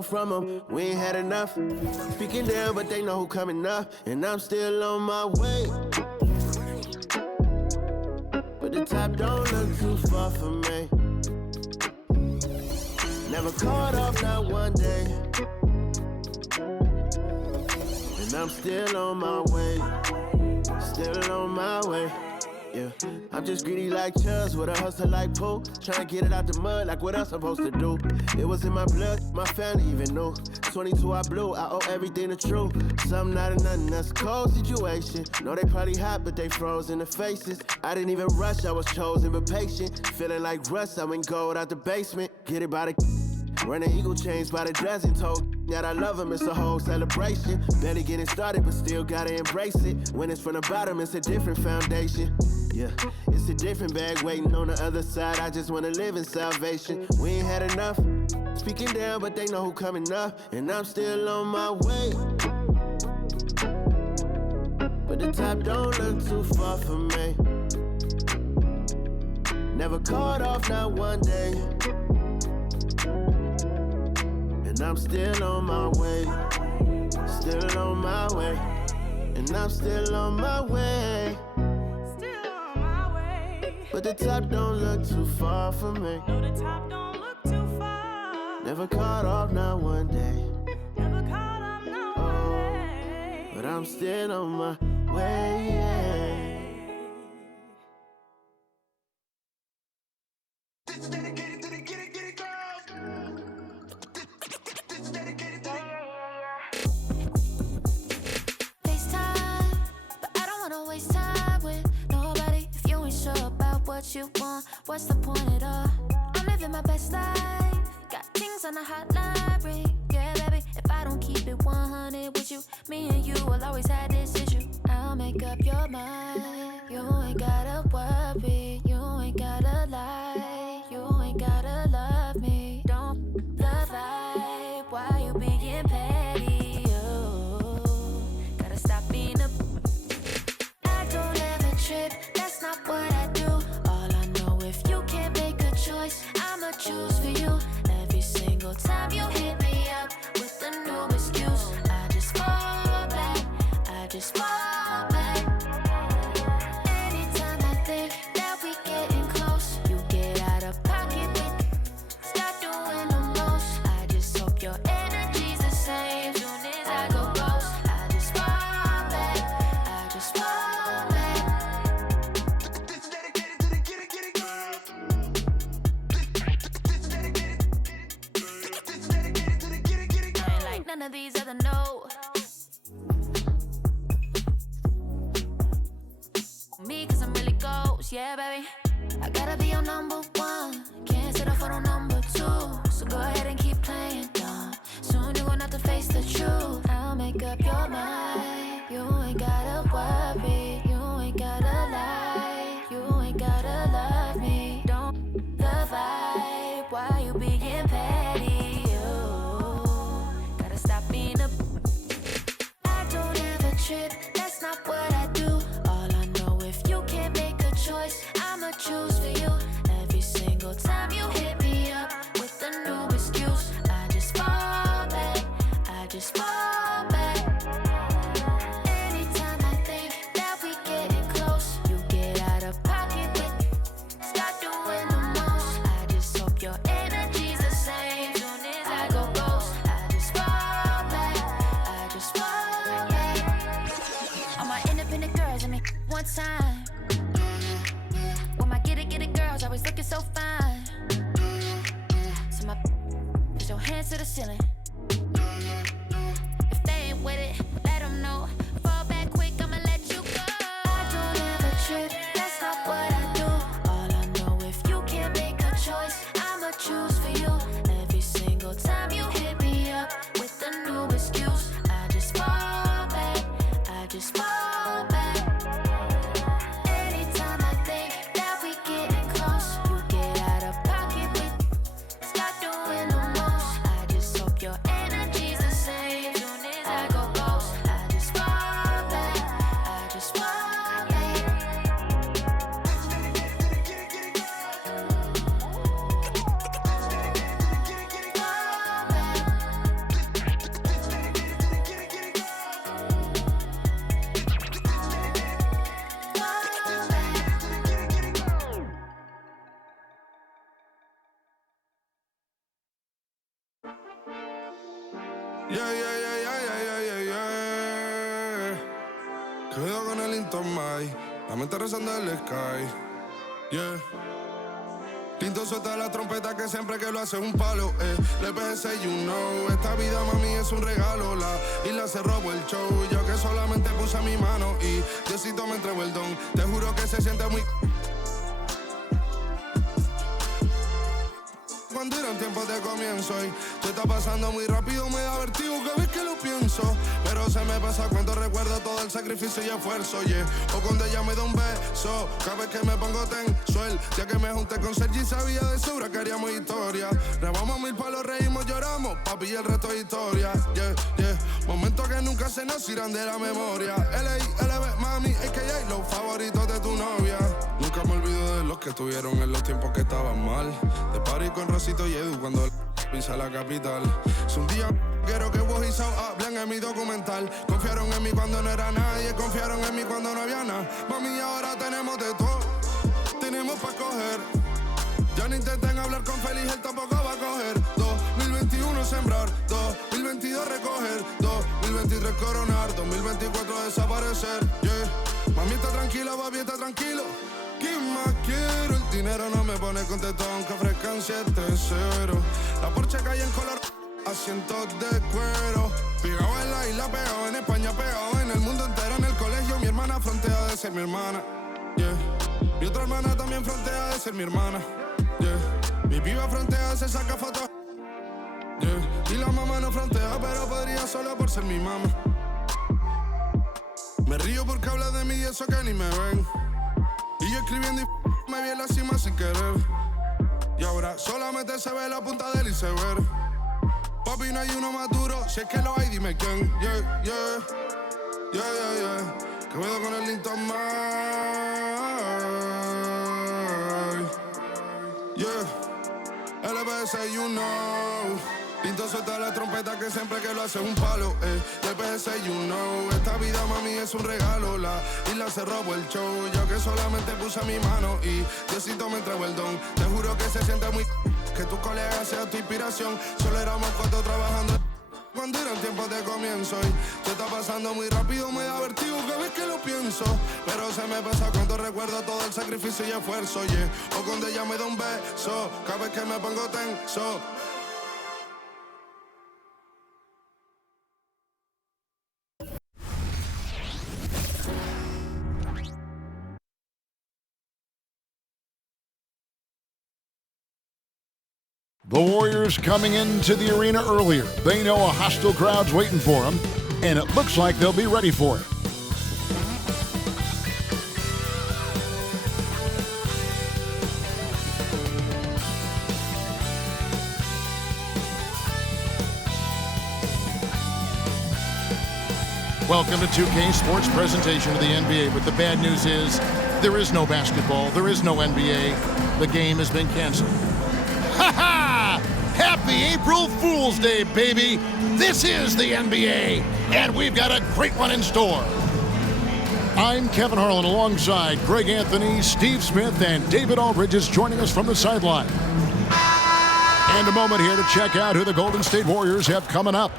from them, we ain't had enough. Speaking down, but they know who coming up, and I'm still on my way. But the top don't look too far for me. Never caught off, not one day. And I'm still on my way. Still on my way. Yeah, I'm just greedy like Chuz with a hustle like Pooh. Tryna get it out the mud like what else I'm supposed to do. It was in my blood, my family even knew. 22 I blew, I owe everything to true. Something out of nothing, that's a cold situation. Know they probably hot, but they froze in the faces. I didn't even rush, I was chosen but patient. Feeling like Russ, I went gold out the basement. Get it by the running eagle chains by the dozen. Told that I love him, it's a whole celebration. Barely getting started, but still gotta embrace it. When it's from the bottom, it's a different foundation. Yeah, it's a different bag waiting on the other side. I just wanna live in salvation. We ain't had enough. Speaking down, but they know who coming up, and I'm still on my way. But the top don't look too far for me. Never caught off, not one day. And I'm still on my way. Still on my way. And I'm still on my way. But the top don't look too far for me. No, the top don't look too far. Never caught off, not one day. Never caught off, not one day. But I'm still on my way. This is dedicated to the get it girls. This is dedicated to FaceTime, but I don't wanna waste time with nobody if you ain't sure about what you want. What's the point at all? I'm living my best life, got things on the hotline ring. Yeah, baby, if I don't keep it 100 with you, me and you will always have this issue. I'll make up your mind. You ain't gotta worry, you ain't gotta lie, you ain't gotta love me. Don't the vibe, why you being petty? Gotta stop being a. I don't ever trip, that's not what I do. All I know, if you can't make a choice, I'ma choose for you. Every single time you hit me up with a new excuse, I just fall back, I just fall back. Anytime I think that we getting close, you get out of pocket with, start doing the most. I just hope your energy's the same. Soon as I go ghost, I just fall back, I just fall back. This is dedicated to the get it girls. This is dedicated to the get it girls. I ain't like none of these other no. Me, cause I'm really ghost, yeah, baby. I gotta be your number one, can't settle for no number two. So go ahead and keep playing dumb. Soon you're gonna have to face the truth. I'll make up your mind. You ain't gotta worry, you ain't gotta lie, you ain't gotta love me. Don't the vibe, why you being petty? Gotta stop being a. I don't ever trip, that's not what I do. All I know, if you can't make a choice, I'ma choose for you. Every single time you hit me up with a new excuse, I just fall back, I just fall back. Anytime I think that we getting close, you get out of pocket with, start doing the most. I just hope your energy's the same. Soon as I go ghost, I just fall back, I just fall back. All my independent girls, I mean, one time. When my get it girls always looking so fine. So my put your hands to the ceiling. If they ain't with it, let them know. Fall back quick, I'ma let you go. I don't ever trip, that's not what I do. All I know, if you can't make a choice, I'ma choose for you. Every single time you hit me up with a new excuse, I just fall back, I just fall back. Anytime I think that we getting close, you get out of pocket with, start doing the most. I just hope your energy's the same. Soon as I go ghost, I just fall Cuidado con el Intomai, la mente rezando el sky. Yeah. Tinto suelta la trompeta que siempre que lo hace un palo. Le pensé, you know, esta vida mami es un regalo. La isla se robó el show, yo que solamente puse mi mano y Diosito me entregó el don. Te juro que se siente muy... Cuando eran tiempos de comienzo y todo está pasando muy rápido, me da vertigo cada vez que lo pienso. Pero se me pasa cuando recuerdo todo el sacrificio y esfuerzo, yeah. O cuando ella me da un beso, cada vez que me pongo tenso. El día que me junté con Sergi sabía de sobra que haríamos historia. Grabamos 1000 palos, reímos, lloramos, papi, y el resto es historia, yeah, yeah. Momentos que nunca se nos irán de la memoria. L.A.L.B. mami, a.k.a. los favoritos de tu novia. Nunca me olvido de los que estuvieron en los tiempos que estaban mal. De party con Rosito y Edu cuando pisa la capital. Es un día quiero que vos y Sao hablen en mi documental. Confiaron en mí cuando no era nadie, confiaron en mí cuando no había nada. Mami, ahora tenemos de todo, tenemos pa' coger. Ya no intenten hablar con Feliz, él tampoco va a coger. 2021 sembrar, 2022 recoger, 2023 coronar, 2024 desaparecer, yeah. Mami está tranquila, papi está tranquilo. ¿Qué más quiero? El dinero no me pone contento aunque ofrezcan 7-0. La Porsche cae en color, asientos de cuero. Pegado en la isla, pegado en España, pegado en el mundo entero. En el colegio mi hermana frontea de ser mi hermana, yeah. Mi otra hermana también frontea de ser mi hermana, yeah. Mi piba frontea, se saca fotos, yeah. Y la mamá no frontea, pero podría solo por ser mi mamá. Me río porque habla de mí y eso que ni me ven. Y yo escribiendo y me vi en la cima sin querer. Y ahora solamente se ve la punta del iceberg. Papi, no hay uno más duro, si es que lo hay, dime quién. Yeah, yeah, yeah, yeah, yeah. Que puedo con el Intomai. Yeah, LBS, you know. Tinto suelta la trompeta que siempre que lo hace un palo, LBS, you know. Esta vida, mami, es un regalo. La isla se robó el show, yo que solamente puse mi mano y Diosito me entregó el don. Te juro que se siente muy... que tu colega sea tu inspiración. Solo éramos 4 trabajando cuando eran tiempos de comienzo y todo está pasando muy rápido, me da vertigo cada vez que lo pienso. Pero se me pasa cuando recuerdo todo el sacrificio y esfuerzo, yeah. O cuando ella me da un beso, cada vez que me pongo tenso. The Warriors coming into the arena earlier. They know a hostile crowd's waiting for them, and it looks like they'll be ready for it. Welcome to 2K Sports presentation of the NBA, but the bad news is there is no basketball, there is no NBA. The game has been canceled. Ha-ha! Happy April Fool's Day, baby! This is the NBA, and we've got a great one in store. I'm Kevin Harlan alongside Greg Anthony, Steve Smith, and David Aldridge is joining us from the sideline. And a moment here to check out who the Golden State Warriors have coming up.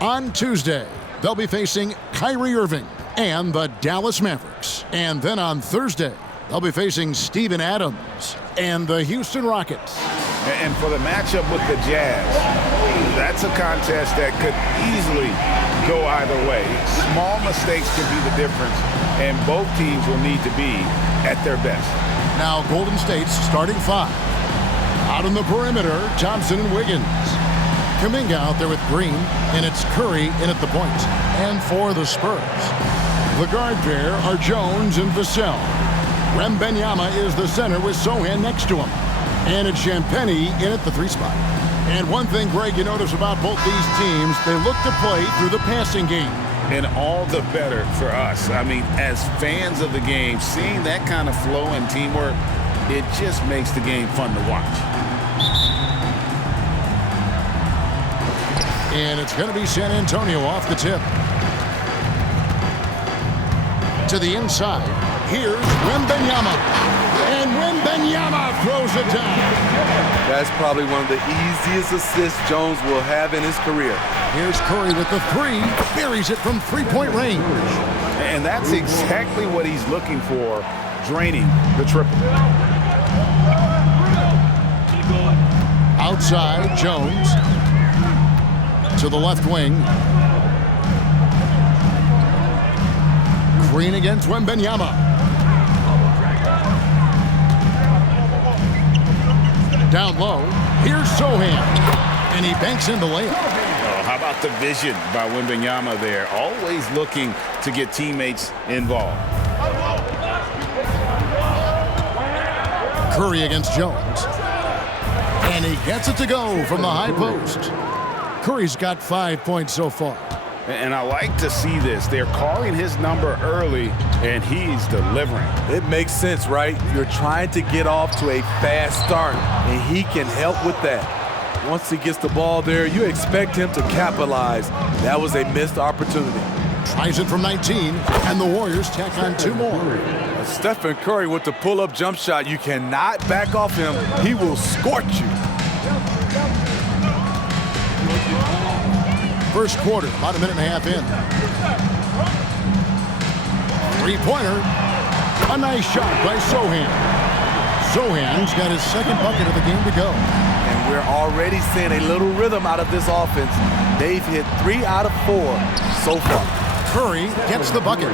On Tuesday, they'll be facing Kyrie Irving and the Dallas Mavericks. And then on Thursday, they'll be facing Steven Adams and the Houston Rockets. And for the matchup with the Jazz, that's a contest that could easily go either way. Small mistakes can be the difference, and both teams will need to be at their best. Now Golden State's starting 5. Out on the perimeter, Thompson and Wiggins. Kuminga out there with Green, and it's Curry in at the point. And for the Spurs, the guard pair are Jones and Vassell. Wembanyama is the center with Sohan next to him. And it's Champagny in at the 3 spot. And one thing, Greg, you notice about both these teams, they look to play through the passing game. And all the better for us. I mean, as fans of the game, seeing that kind of flow and teamwork, it just makes the game fun to watch. And it's going to be San Antonio off the tip. To the inside, here's Wembanyama. And Wembanyama throws it down. That's probably one of the easiest assists Jones will have in his career. Here's Curry with the three. Buries it from three-point range. And that's exactly what he's looking for, draining the triple. Outside, Jones to the left wing. Green against Wembanyama. Down low, here's Sohan, and he banks in the layup. Oh, how about the vision by Wembanyama there? Always looking to get teammates involved. Curry against Jones. And he gets it to go from the high post. Curry's got 5 points so far. And I like to see this. They're calling his number early, and he's delivering. It makes sense, right? You're trying to get off to a fast start, and he can help with that. Once he gets the ball there, you expect him to capitalize. That was a missed opportunity. Tries it from 19, and the Warriors tack on 2 more. Stephen Curry with the pull-up jump shot. You cannot back off him. He will scorch you. First quarter, about a minute and a half in. Three-pointer. A nice shot by Sohan. Sohan's got his second bucket of the game to go. And we're already seeing a little rhythm out of this offense. They've hit 3 out of 4 so far. Curry gets the bucket.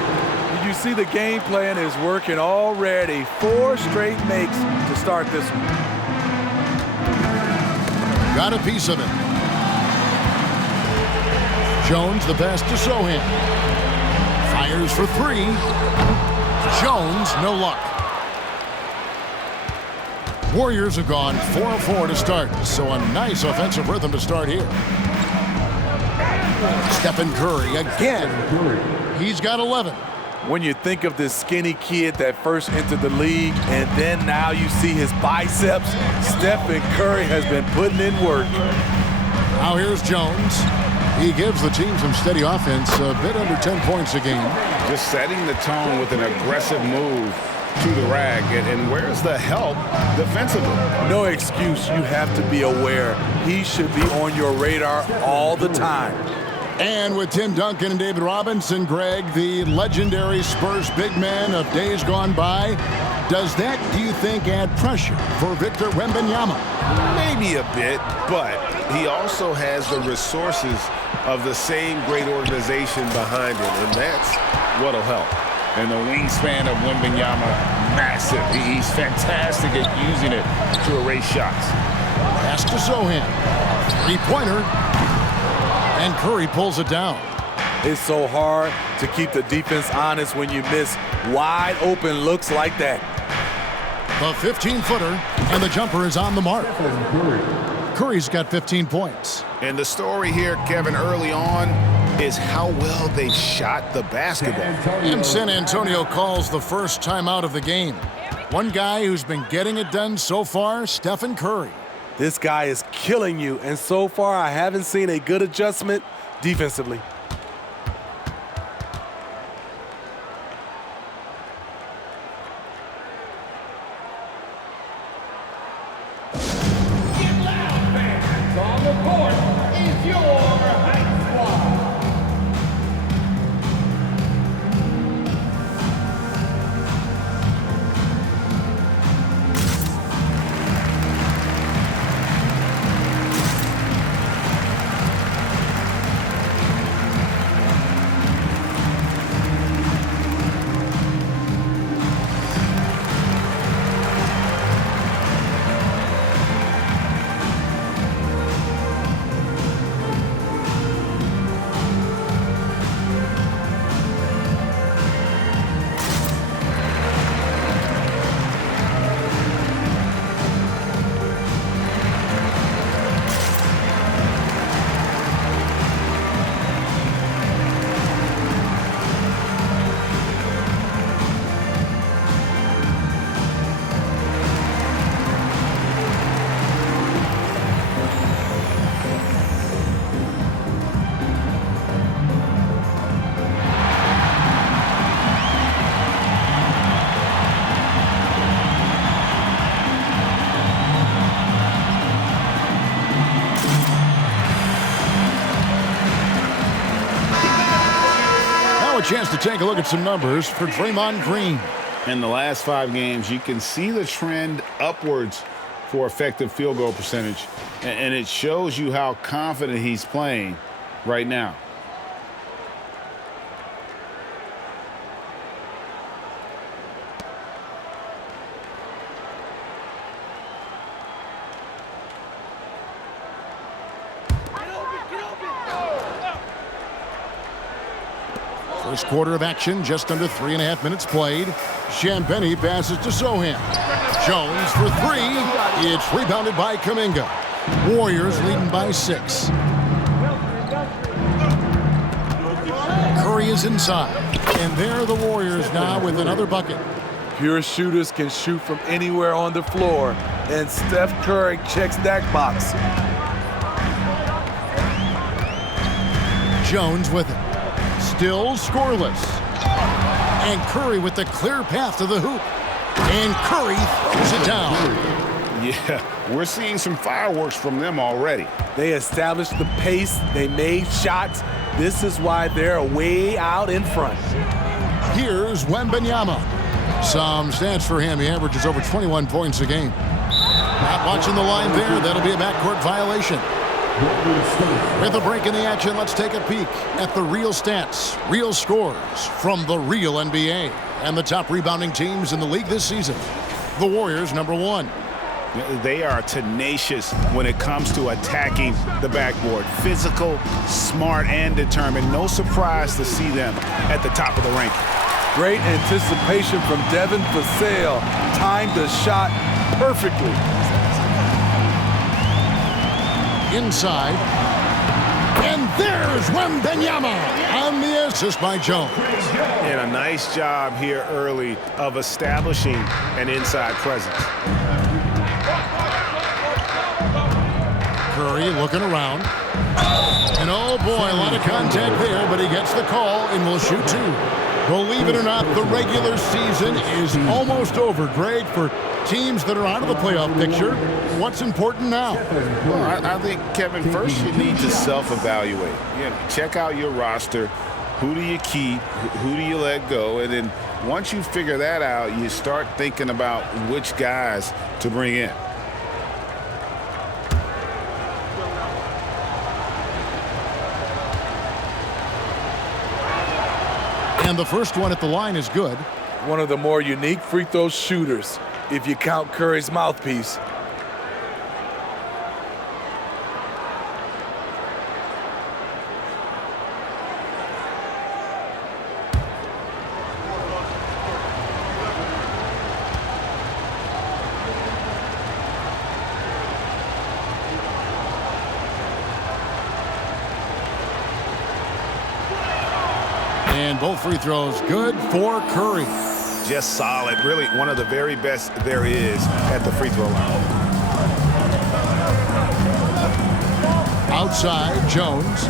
You see the game plan is working already. 4 straight makes to start this one. Got a piece of it. Jones the pass to Sohan. Fires for 3. Jones, no luck. Warriors have gone 4 of 4 to start, so a nice offensive rhythm to start here. Stephen Curry again. He's got 11. When you think of this skinny kid that first entered the league, and then now you see his biceps, Stephen Curry has been putting in work. Now here's Jones. He gives the team some steady offense, a bit under 10 points a game. Just setting the tone with an aggressive move to the rack. And where's the help defensively? No excuse. You have to be aware. He should be on your radar all the time. And with Tim Duncan and David Robinson, Greg, the legendary Spurs big man of days gone by, does that, do you think, add pressure for Victor Wembanyama? Maybe a bit, but he also has the resources of the same great organization behind him, and that's what'll help. And the wingspan of Wembanyama, massive. He's fantastic at using it to erase shots. Pass to Sohan. Three-pointer. And Curry pulls it down. It's so hard to keep the defense honest when you miss wide open looks like that. The 15-footer, and the jumper is on the mark. Curry's got 15 points. And the story here, Kevin, early on is how well they shot the basketball. And San Antonio calls the first timeout of the game. One guy who's been getting it done so far, Stephen Curry. This guy is killing you, and so far I haven't seen a good adjustment defensively. a chance to take a look at some numbers for Draymond Green. In the last 5 games, you can see the trend upwards for effective field goal percentage, and it shows you how confident he's playing right now. First quarter of action, just under 3.5 minutes played. Champagny passes to Sohan. Jones for 3. It's rebounded by Kuminga. Warriors leading by 6. Curry is inside. And there are the Warriors now with another bucket. Pure shooters can shoot from anywhere on the floor, and Steph Curry checks that box. Jones with it. Still scoreless. And Curry with the clear path to the hoop. And Curry throws it down. Yeah, we're seeing some fireworks from them already. They established the pace. They made shots. This is why they're way out in front. Here's Wembanyama. Some stats for him. He averages over 21 points a game. Not watching the line there. That'll be a backcourt violation. With a break in the action, let's take a peek at the real stats, real scores from the real NBA. And the top rebounding teams in the league this season. The Warriors, number 1. They are tenacious when it comes to attacking the backboard. Physical, smart, and determined. No surprise to see them at the top of the ranking. Great anticipation from Devin Vassell. Timed the shot perfectly. Inside. And there's Wembanyama on the assist by Jones. And a nice job here early of establishing an inside presence. Curry looking around. And oh boy, a lot of contact there, but he gets the call and will shoot 2. Believe it or not, the regular season is almost over, Greg, for teams that are out of the playoff picture. What's important now? Well, I think, Kevin, first you need to self-evaluate. Check out your roster. Who do you keep? Who do you let go? And then once you figure that out, you start thinking about which guys to bring in. And the first one at the line is good. One of the more unique free throw shooters, if you count Curry's mouthpiece. And both free throws good for Curry. Just solid. Really one of the very best there is at the free throw line. Outside, Jones.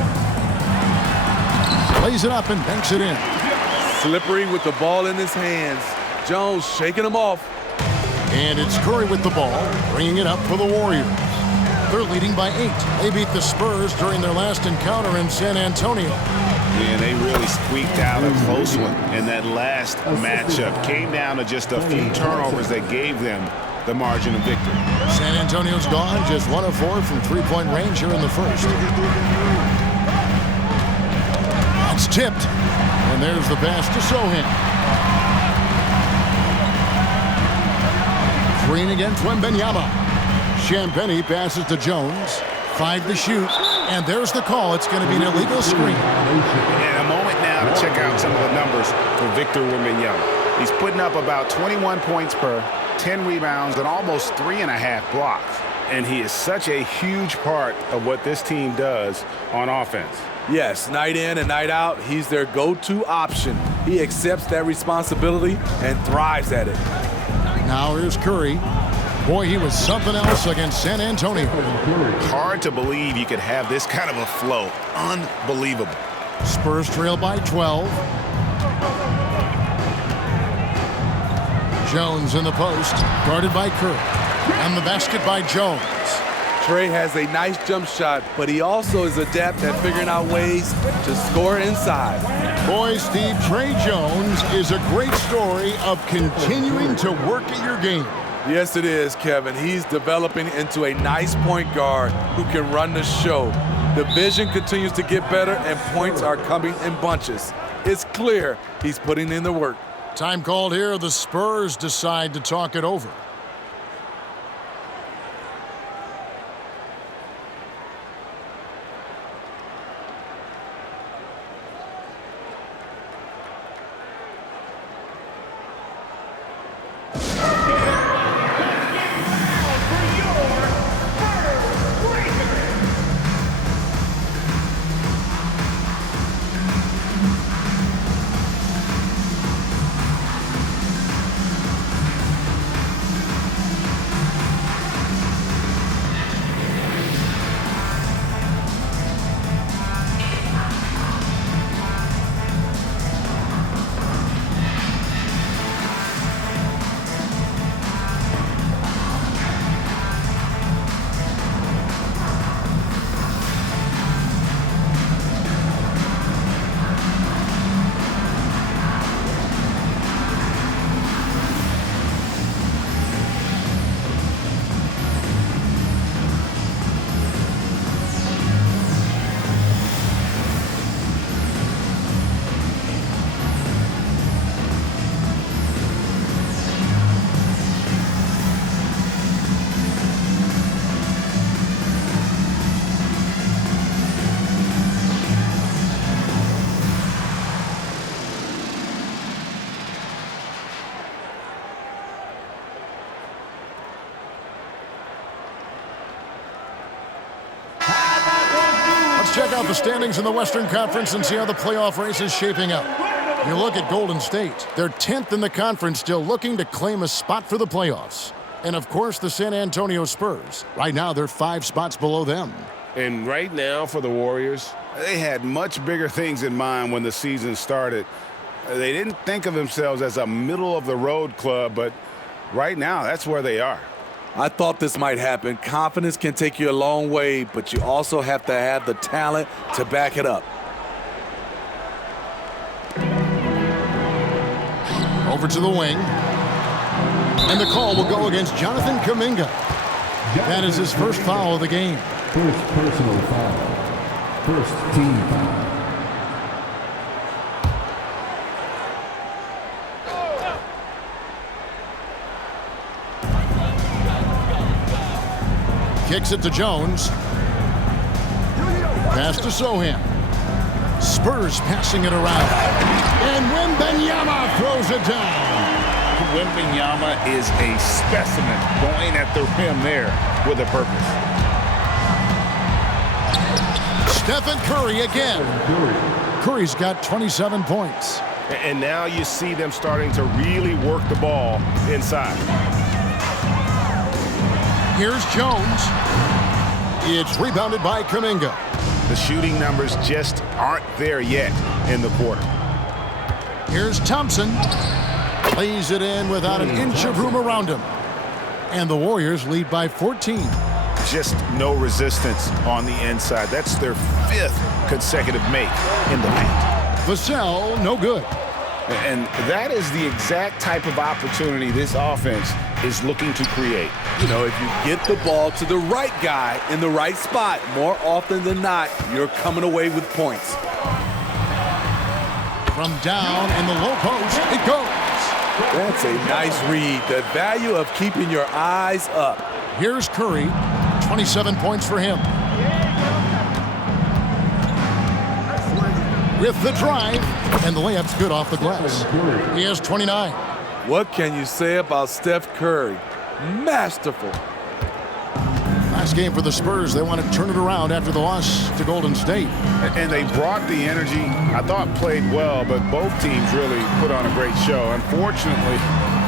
Lays it up and banks it in. Slippery with the ball in his hands. Jones shaking him off. And it's Curry with the ball, bringing it up for the Warriors. They're leading by 8. They beat the Spurs during their last encounter in San Antonio. Yeah, they really squeaked out a close one in that last matchup. Came down to just a few turnovers that gave them the margin of victory. San Antonio's gone just 1 of 4 from three-point range here in the first. That's tipped. And there's the pass to Sohan. Green against Wembanyama. Champagny passes to Jones. 5 to shoot. And there's the call. It's going to be an illegal screen. And a moment now to check out some of the numbers for Victor Wembanyama. He's putting up about 21 points per, 10 rebounds, and almost 3.5 blocks. And he is such a huge part of what this team does on offense. Yes, night in and night out, he's their go-to option. He accepts that responsibility and thrives at it. Now here's Curry. Boy, he was something else against San Antonio. Hard to believe you could have this kind of a flow. Unbelievable. Spurs trail by 12. Jones in the post, guarded by Curry. And the basket by Jones. Trey has a nice jump shot, but he also is adept at figuring out ways to score inside. Boy, Steve, Trey Jones is a great story of continuing to work at your game. Yes, it is, Kevin. He's developing into a nice point guard who can run the show. The vision continues to get better, and points are coming in bunches. It's clear he's putting in the work. Time called here. The Spurs decide to talk it over. Check out the standings in the Western Conference and see how the playoff race is shaping up. You look at Golden State. They're 10th in the conference, still looking to claim a spot for the playoffs. And, of course, the San Antonio Spurs. Right now, they're 5 spots below them. And right now for the Warriors, they had much bigger things in mind when the season started. They didn't think of themselves as a middle-of-the-road club, but right now, that's where they are. I thought this might happen. Confidence can take you a long way, but you also have to have the talent to back it up. Over to the wing. And the call will go against Jonathan Kuminga. That is his first foul of the game. First personal foul. First team foul. Kicks it to Jones. Pass to Sohan. Spurs passing it around. And Wembanyama throws it down. Wembanyama is a specimen going at the rim there with a purpose. Stephen Curry again. Curry's got 27 points. And now you see them starting to really work the ball inside. Here's Jones. It's rebounded by Kuminga. The shooting numbers just aren't there yet in the quarter. Here's Thompson. Plays it in without an inch of room around him. And the Warriors lead by 14. Just no resistance on the inside. That's their 5th consecutive make in the paint. Vassell, no good. And that is the exact type of opportunity this offense is looking to create. You know, if you get the ball to the right guy in the right spot, more often than not, you're coming away with points. From down in the low post, it goes. That's a nice read. The value of keeping your eyes up. Here's Curry, 27 points for him. With the drive, and the layup's good off the glass. He has 29. What can you say about Steph Curry? Masterful. Last game for the Spurs. They want to turn it around after the loss to Golden State. And they brought the energy. I thought played well, but both teams really put on a great show. Unfortunately,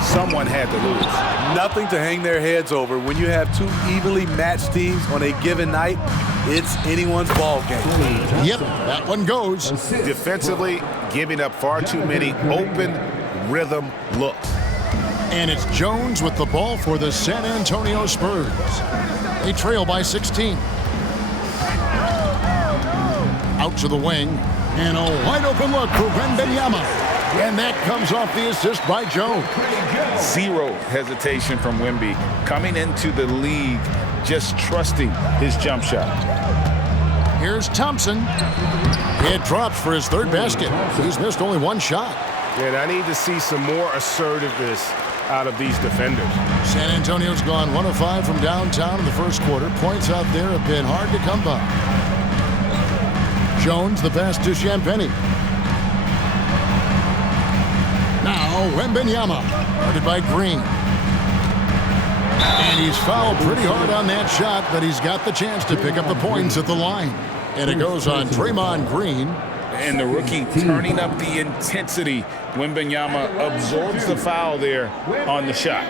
someone had to lose. Nothing to hang their heads over. When you have 2 evenly matched teams on a given night, it's anyone's ball game. Yep, that one goes. Defensively, giving up far too many open rhythm looks. And it's Jones with the ball for the San Antonio Spurs. They trail by 16. Out to the wing. And a wide open look for Wembanyama. And that comes off the assist by Jones. Zero hesitation from Wemby. Coming into the league, just trusting his jump shot. Here's Thompson. It drops for his third basket. He's missed only one shot. And I need to see some more assertiveness out of these defenders. San Antonio's gone 1 of 5 from downtown in the first quarter. Points out there have been hard to come by. Jones, the pass to Champagnie. Now Wembanyama, guarded by Green. And he's fouled pretty hard on that shot, but he's got the chance to pick up the points at the line. And it goes on Draymond Green. And the rookie turning up the intensity. Wembanyama absorbs the foul there on the shot.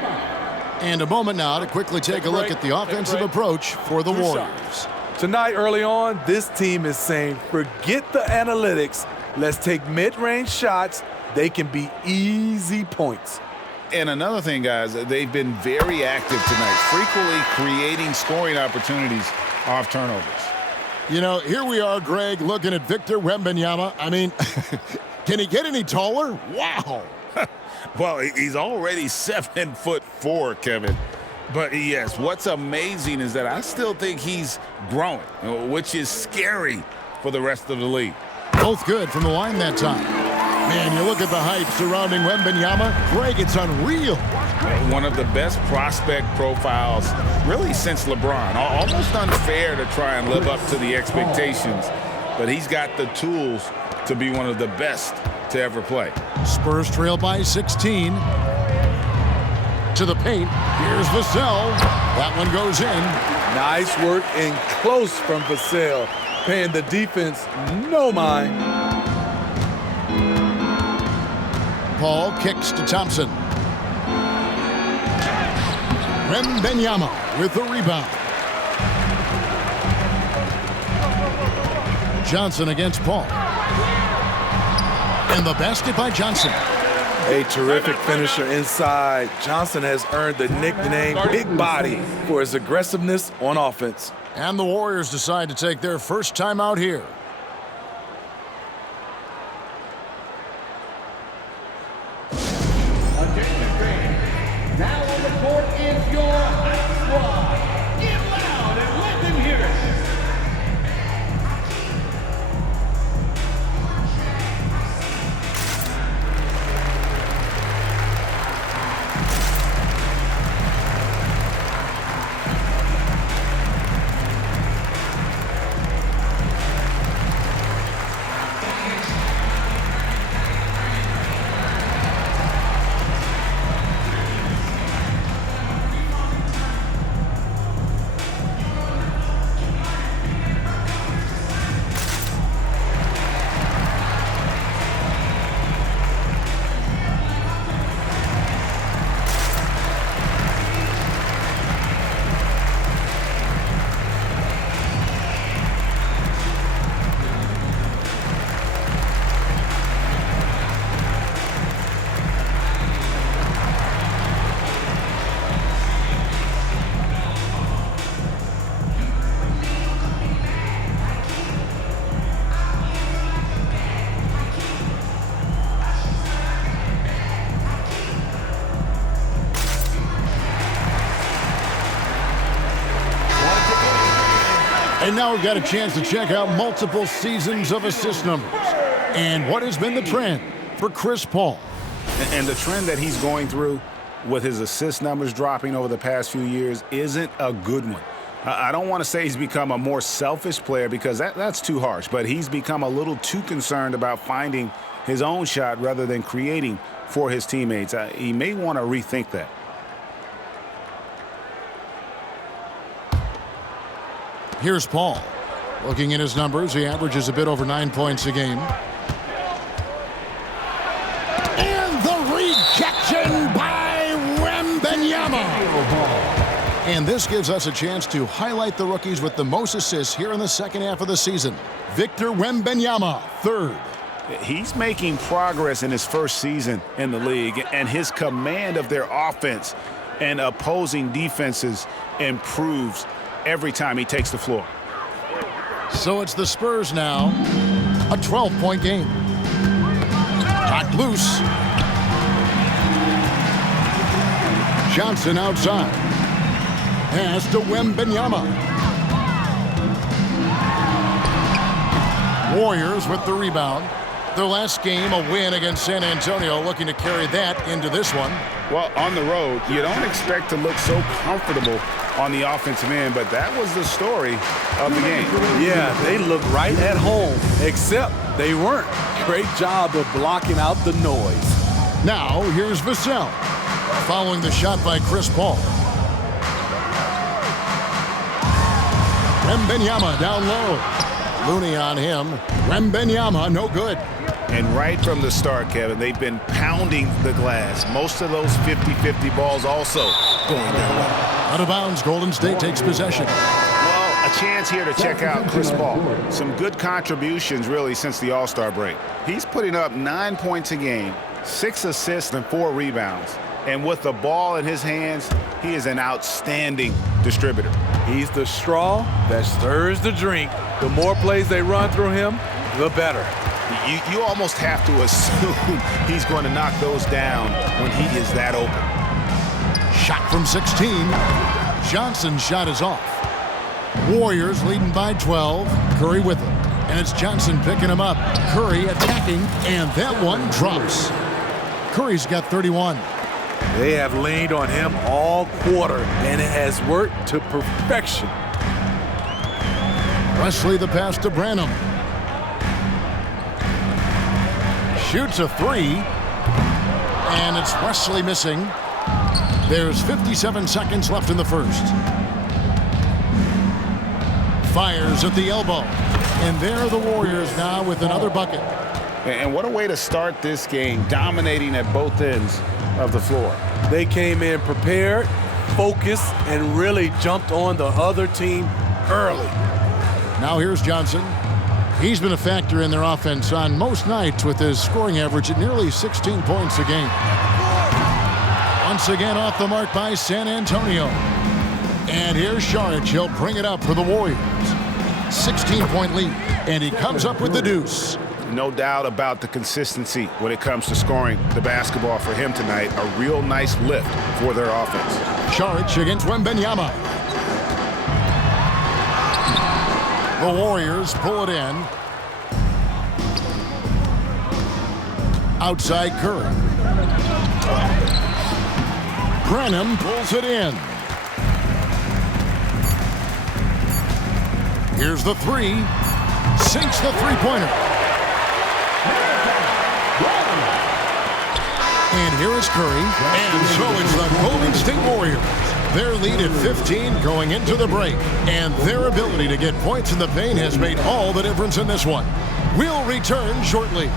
And a moment now to quickly take a look at the offensive approach for the Warriors. Tonight, early on, this team is saying, forget the analytics. Let's take mid-range shots. They can be easy points. And another thing, guys, they've been very active tonight, frequently creating scoring opportunities off turnovers. You know, here we are, Greg, looking at Victor Wembanyama. I mean, can he get any taller? Wow. Well, he's already 7'4", Kevin. But yes, what's amazing is that I still think he's growing, which is scary for the rest of the league. Both good from the line that time. Man, you look at the hype surrounding Wembanyama. Greg, it's unreal. One of the best prospect profiles really since LeBron. Almost unfair to try and live up to the expectations, but he's got the tools to be one of the best to ever play. Spurs trail by 16. To the paint. Here's Vassell. That one goes in. Nice work and close from Vassell, paying the defense no mind. Paul kicks to Thompson. Wembanyama with the rebound. Johnson against Paul. And the basket by Johnson. A terrific finisher inside. Johnson has earned the nickname Big Body for his aggressiveness on offense. And the Warriors decide to take their first time out here. Now on the court is your hot squad. Get loud and let them hear it. And now we've got a chance to check out multiple seasons of assist numbers. And what has been the trend for Chris Paul? And the trend that he's going through with his assist numbers dropping over the past few years isn't a good one. I don't want to say he's become a more selfish player because that's too harsh, but he's become a little too concerned about finding his own shot rather than creating for his teammates. He may want to rethink that. Here's Paul. Looking at his numbers, he averages a bit over 9 points a game. And the rejection by Wembanyama. And this gives us a chance to highlight the rookies with the most assists here in the second half of the season. Victor Wembanyama, third. He's making progress in his first season in the league, and his command of their offense and opposing defenses improves every time he takes the floor. So it's the Spurs now, a 12-point game. Knocked loose. Johnson outside. Pass to Wembanyama. Warriors with the rebound. Their last game, a win against San Antonio, looking to carry that into this one. Well, on the road, you don't expect to look so comfortable on the offensive end, but that was the story of the game. Yeah, they looked right at home, except they weren't. Great job of blocking out the noise. Now, here's Vassell, following the shot by Chris Paul. Wembanyama down low. Looney on him. Wembanyama, no good. And right from the start, Kevin, they've been pounding the glass. Most of those 50-50 balls also going their way. Out of bounds, Golden State takes possession. Well, a chance here to check out Chris Paul. Some good contributions, really, since the All-Star break. He's putting up 9 points a game, 6 assists, and 4 rebounds. And with the ball in his hands, he is an outstanding distributor. He's the straw that stirs the drink. The more plays they run through him, the better. You almost have to assume he's going to knock those down when he is that open. Shot from 16. Johnson's shot is off. Warriors leading by 12. Curry with him. And it's Johnson picking him up. Curry attacking, and that one drops. Curry's got 31. They have leaned on him all quarter, and it has worked to perfection. Wesley the pass to Branham. Shoots a three, and it's Wesley missing. There's 57 seconds left in the first. Fires at the elbow, and there are the Warriors now with another bucket. And what a way to start this game, dominating at both ends of the floor. They came in prepared, focused, and really jumped on the other team early. Now here's Johnson. He's been a factor in their offense on most nights with his scoring average at nearly 16 points a game. Once again off the mark by San Antonio. And here's Saric. He'll bring it up for the Warriors. 16-point lead, and he comes up with the deuce. No doubt about the consistency when it comes to scoring the basketball for him tonight. A real nice lift for their offense. Saric against Wembanyama. The Warriors pull it in. Outside Curry. Branham pulls it in. Here's the three. Sinks the three-pointer. And here is Curry. And so it's the Golden State Warriors. Their lead at 15 going into the break. And their ability to get points in the paint has made all the difference in this one. We'll return shortly.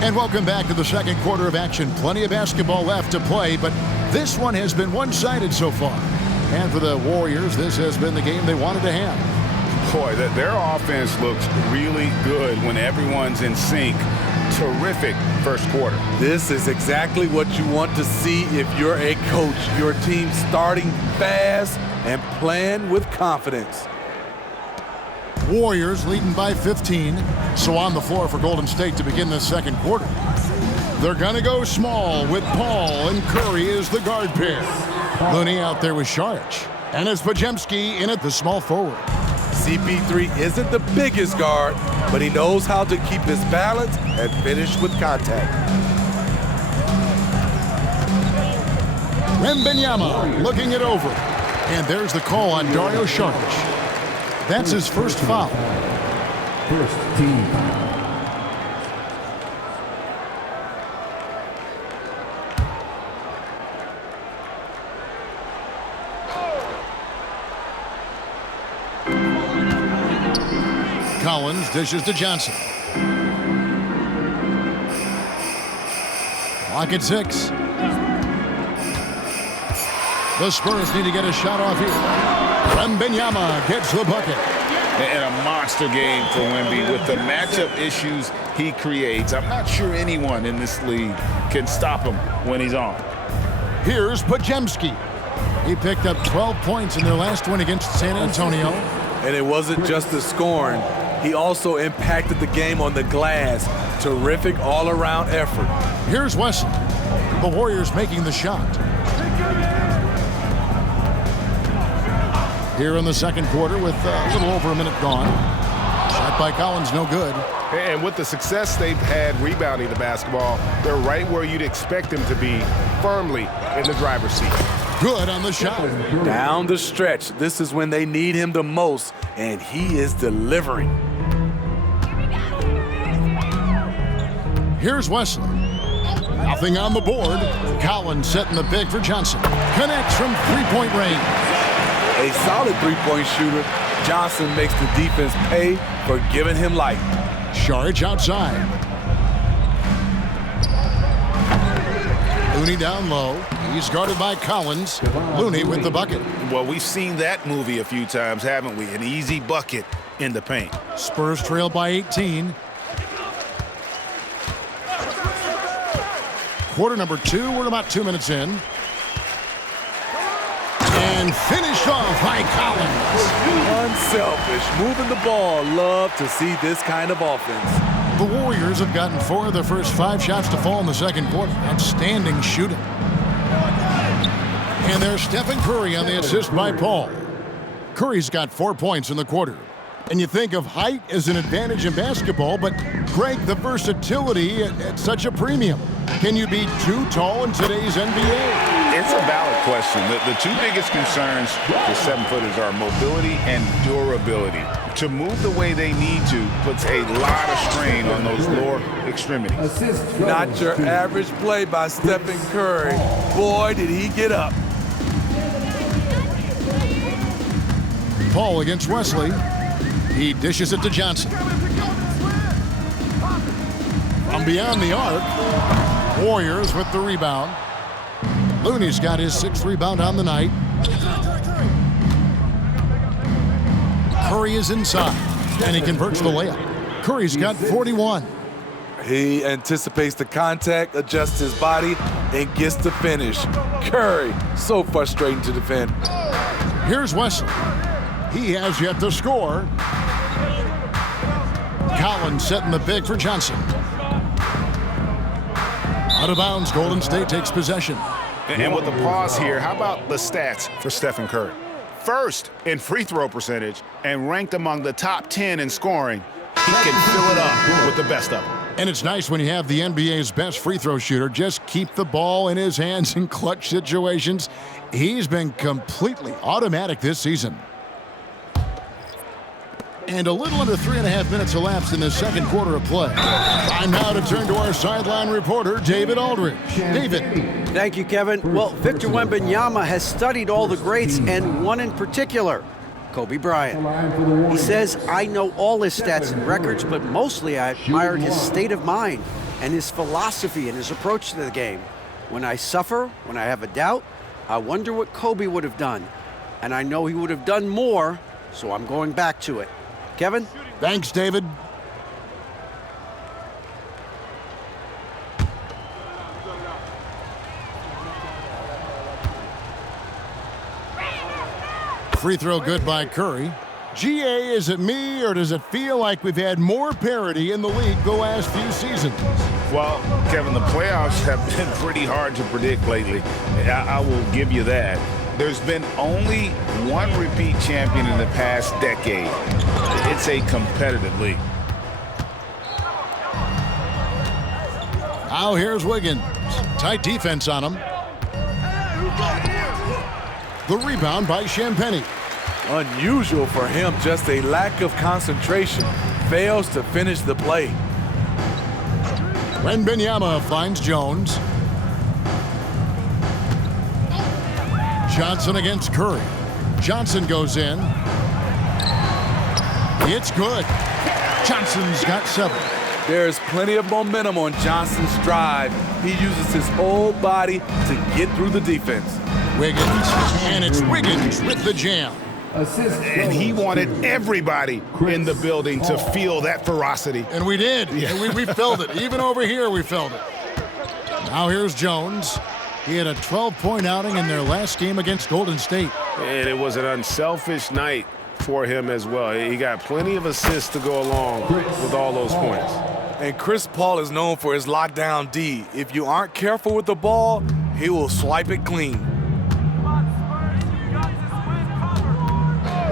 And welcome back to the second quarter of action. Plenty of basketball left to play, but this one has been one-sided so far. And for the Warriors, this has been the game they wanted to have. Boy, their offense looks really good when everyone's in sync. Terrific first quarter. This is exactly what you want to see if you're a coach. Your team starting fast and playing with confidence. Warriors leading by 15. So on the floor for Golden State to begin the second quarter. They're going to go small with Paul, and Curry is the guard pair. Looney out there with Saric. And it's Podziemski in at the small forward. CP3 isn't the biggest guard, but he knows how to keep his balance and finish with contact. Wembanyama looking it over. And there's the call on Dario Saric. That's his first foul. First team foul. Collins dishes to Johnson. Clock at 6. The Spurs need to get a shot off here. Wembanyama gets the bucket. And a monster game for Wemby with the matchup issues he creates. I'm not sure anyone in this league can stop him when he's on. Here's Podziemski. He picked up 12 points in their last win against San Antonio. And it wasn't just the scoring. He also impacted the game on the glass. Terrific all-around effort. Here's Wesley. The Warriors making the shot. Here in the second quarter with a little over a minute gone. Shot by Collins, no good. And with the success they've had rebounding the basketball, they're right where you'd expect them to be, firmly in the driver's seat. Good on the shot. Down the stretch, this is when they need him the most, and he is delivering. Here's Wesley. Nothing on the board. Collins setting the big for Johnson. Connects from three-point range. A solid three-point shooter. Johnson makes the defense pay for giving him light. Saric outside. Looney down low. He's guarded by Collins. Looney with the bucket. Well, we've seen that movie a few times, haven't we? An easy bucket in the paint. Spurs trail by 18. Quarter number 2. We're about 2 minutes in. And finished off by Collins. Unselfish, moving the ball. Love to see this kind of offense. The Warriors have gotten 4 of their first 5 shots to fall in the second quarter. Outstanding shooting. And there's Stephen Curry on the assist by Paul. Curry's got 4 points in the quarter. And you think of height as an advantage in basketball, but Greg, the versatility at such a premium. Can you be too tall in today's NBA? It's a valid question. The two biggest concerns for 7-footers are mobility and durability. To move the way they need to puts a lot of strain on those lower extremities. Not your average play by Stephen Curry. Boy, did he get up. Paul against Wesley. He dishes it to Johnson. From beyond the arc, Warriors with the rebound. Looney's got his 6th rebound on the night. Curry is inside, and he converts the layup. Curry's got 41. He anticipates the contact, adjusts his body, and gets the finish. Curry, so frustrating to defend. Here's Wesley. He has yet to score. Collins setting the big for Johnson. Out of bounds, Golden State takes possession. And with the pause here, how about the stats for Stephen Curry? First in free throw percentage and ranked among the top 10 in scoring. He can fill it up with the best of them. And it's nice when you have the NBA's best free throw shooter just keep the ball in his hands in clutch situations. He's been completely automatic this season. And a little under 3.5 minutes elapsed in the second quarter of play. Time now to turn to our sideline reporter, David Aldridge. David. Thank you, Kevin. Well, Victor Wembanyama has studied all the greats and one in particular, Kobe Bryant. He says, I know all his stats and records, but mostly I admired his state of mind and his philosophy and his approach to the game. When I suffer, when I have a doubt, I wonder what Kobe would have done. And I know he would have done more, so I'm going back to it. Kevin? Thanks, David. Free throw good by Curry. GA, is it me, or does it feel like we've had more parity in the league the last few seasons? Well, Kevin, the playoffs have been pretty hard to predict lately. I will give you that. There's been only one repeat champion in the past decade. It's a competitive league. Now here's Wiggins. Tight defense on him. The rebound by Champagnie. Unusual for him, just a lack of concentration. Fails to finish the play. Wembanyama finds Jones. Johnson against Curry. Johnson goes in. It's good. Johnson's got 7. There's plenty of momentum on Johnson's drive. He uses his whole body to get through the defense. Wiggins, and it's Wiggins with the jam. And he wanted everybody in the building to feel that ferocity. And we did. Yeah. And we felt it. Even over here, we felt it. Now here's Jones. He had a 12-point outing in their last game against Golden State. And it was an unselfish night for him as well. He got plenty of assists to go along with all those points. And Chris Paul is known for his lockdown D. If you aren't careful with the ball, he will swipe it clean.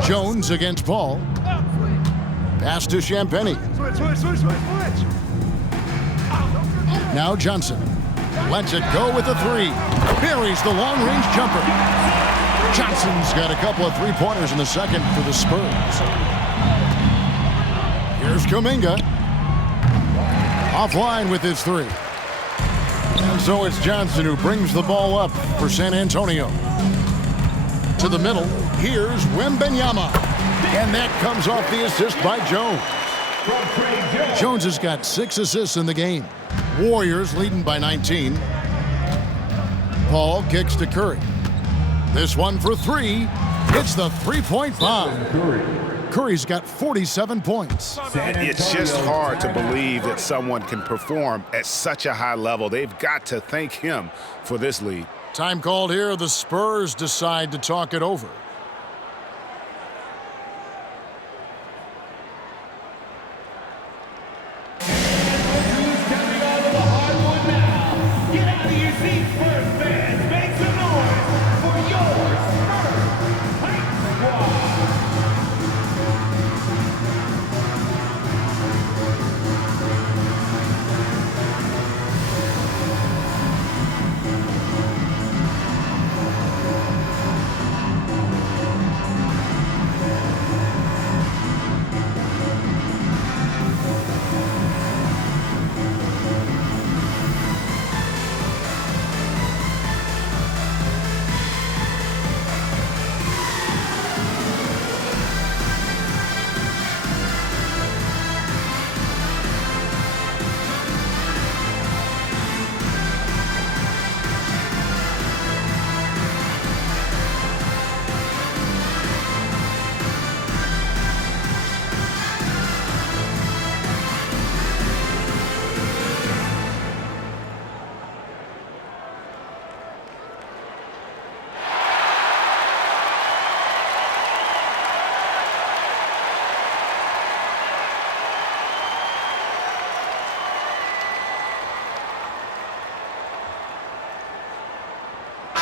Jones against Paul. Pass to Champagnie. Now Johnson lets it go with a 3. Buries the long-range jumper. Johnson's got a couple of three-pointers in the second for the Spurs. Here's Kuminga. Offline with his 3. And so it's Johnson who brings the ball up for San Antonio. To the middle, here's Wembanyama. And that comes off the assist by Jones. Jones has got 6 assists in the game. Warriors leading by 19. Paul kicks to Curry. This one for 3. It's the three-point bomb. Curry's got 47 points. It's just hard to believe that someone can perform at such a high level. They've got to thank him for this lead. Time called here. The Spurs decide to talk it over.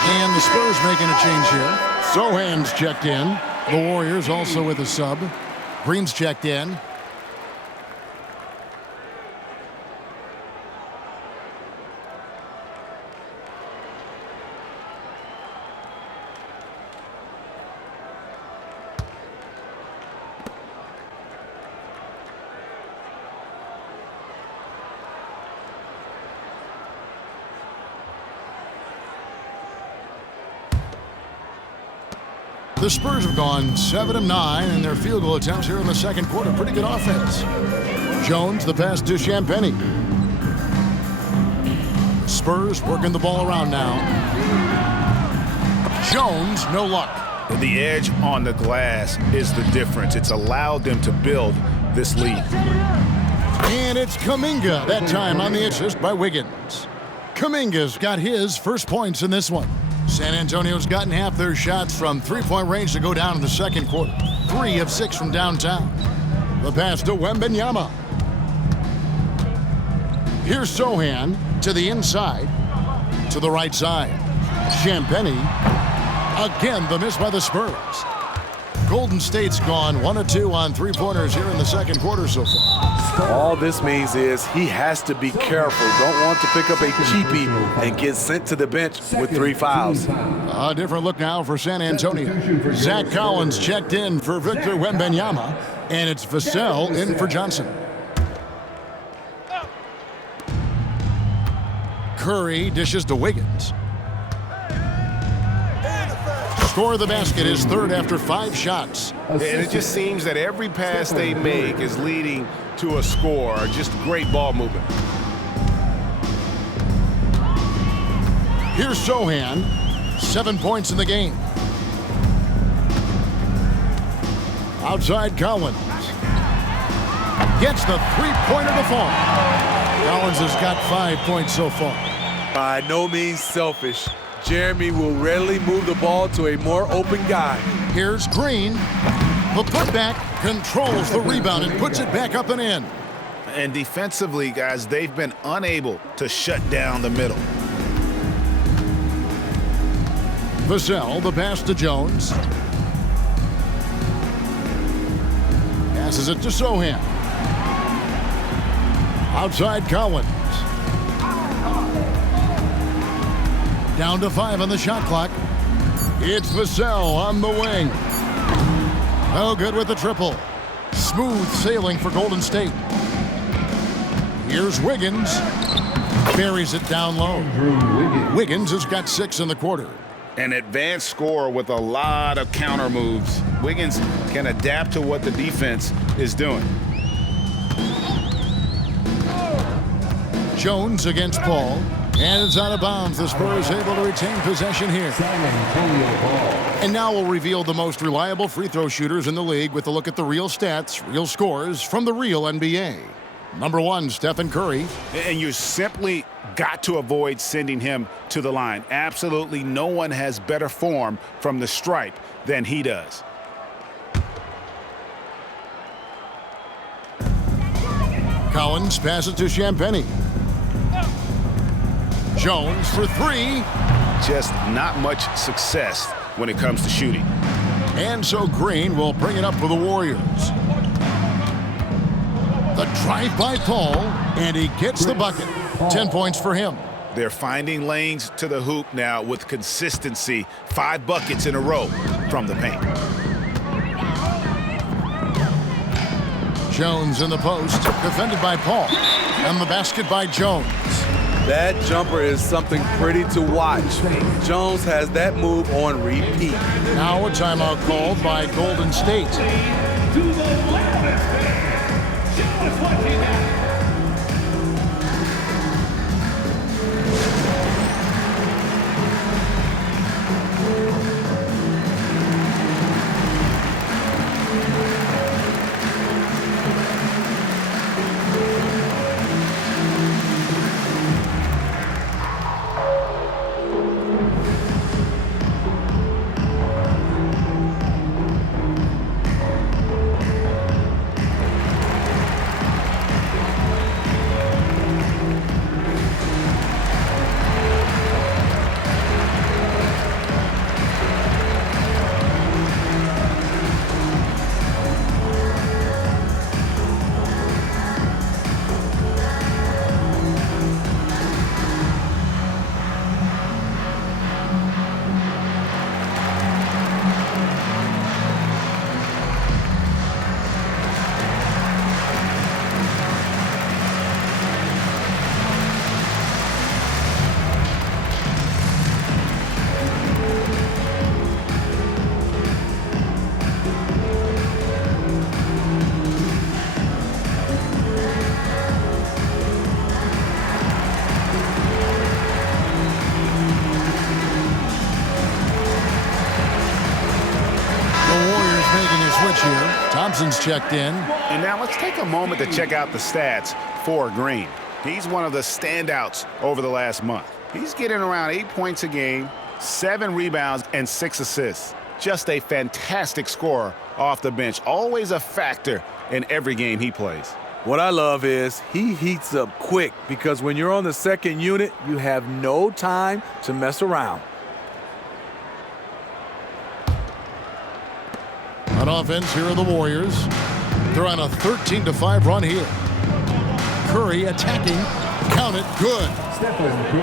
And the Spurs making a change here. Sohan's checked in. The Warriors also with a sub. Green's checked in. The Spurs have gone 7 of 9 in their field goal attempts here in the second quarter. Pretty good offense. Jones, the pass to Champagnie. The Spurs working the ball around now. Jones, no luck. The edge on the glass is the difference. It's allowed them to build this lead. And it's Kuminga, that time on the assist by Wiggins. Kuminga's got his first points in this one. San Antonio's gotten half their shots from three-point range to go down in the second quarter. 3 of 6 from downtown. The pass to Wembanyama. Here's Sohan to the inside, to the right side. Champagnie. Again, the miss by the Spurs. Golden State's gone 1 of 2 on three-pointers here in the second quarter so far. All this means is he has to be careful. Don't want to pick up a cheapie and get sent to the bench with 3 fouls. A different look now for San Antonio. Zach Collins checked in for Victor Wembanyama, and it's Vassell in for Johnson. Curry dishes to Wiggins. Score of the basket is third after 5 shots. And it just seems that every pass they make is leading to a score. Just great ball movement. Here's Sohan, 7 points in the game. Outside Collins. Gets the three-pointer to fall. Collins has got 5 points so far. By no means selfish. Jeremy will readily move the ball to a more open guy. Here's Green. The putback controls the rebound and puts it back up and in. And defensively, guys, they've been unable to shut down the middle. Vassell, the pass to Jones. Passes it to Sohan. Outside Collins. Down to 5 on the shot clock. It's Vassell on the wing. Oh, good with the triple. Smooth sailing for Golden State. Here's Wiggins. Buries it down low. Wiggins has got 6 in the quarter. An advanced scorer with a lot of counter moves. Wiggins can adapt to what the defense is doing. Jones against Paul. And it's out of bounds. The Spurs able to retain possession here. And now we'll reveal the most reliable free throw shooters in the league with a look at the real stats, real scores from the real NBA. Number 1, Stephen Curry. And you simply got to avoid sending him to the line. Absolutely no one has better form from the stripe than he does. Collins passes to Champagny. Jones for 3. Just not much success when it comes to shooting. And so Green will bring it up for the Warriors. The drive by Paul, and he gets the bucket. 10 points for him. They're finding lanes to the hoop now with consistency. 5 buckets in a row from the paint. Jones in the post, defended by Paul. And the basket by Jones. That jumper is something pretty to watch. Jones has that move on repeat. Now a timeout called by Golden State. To the loudest fan. Show us what you got. Thompson's checked in. And now let's take a moment to check out the stats for Green. He's one of the standouts over the last month. He's getting around 8 points a game, 7 rebounds, and 6 assists. Just a fantastic scorer off the bench. Always a factor in every game he plays. What I love is he heats up quick because when you're on the second unit, you have no time to mess around. An offense here are the Warriors. They're on a 13-5 run here. Curry attacking. Count it. Good.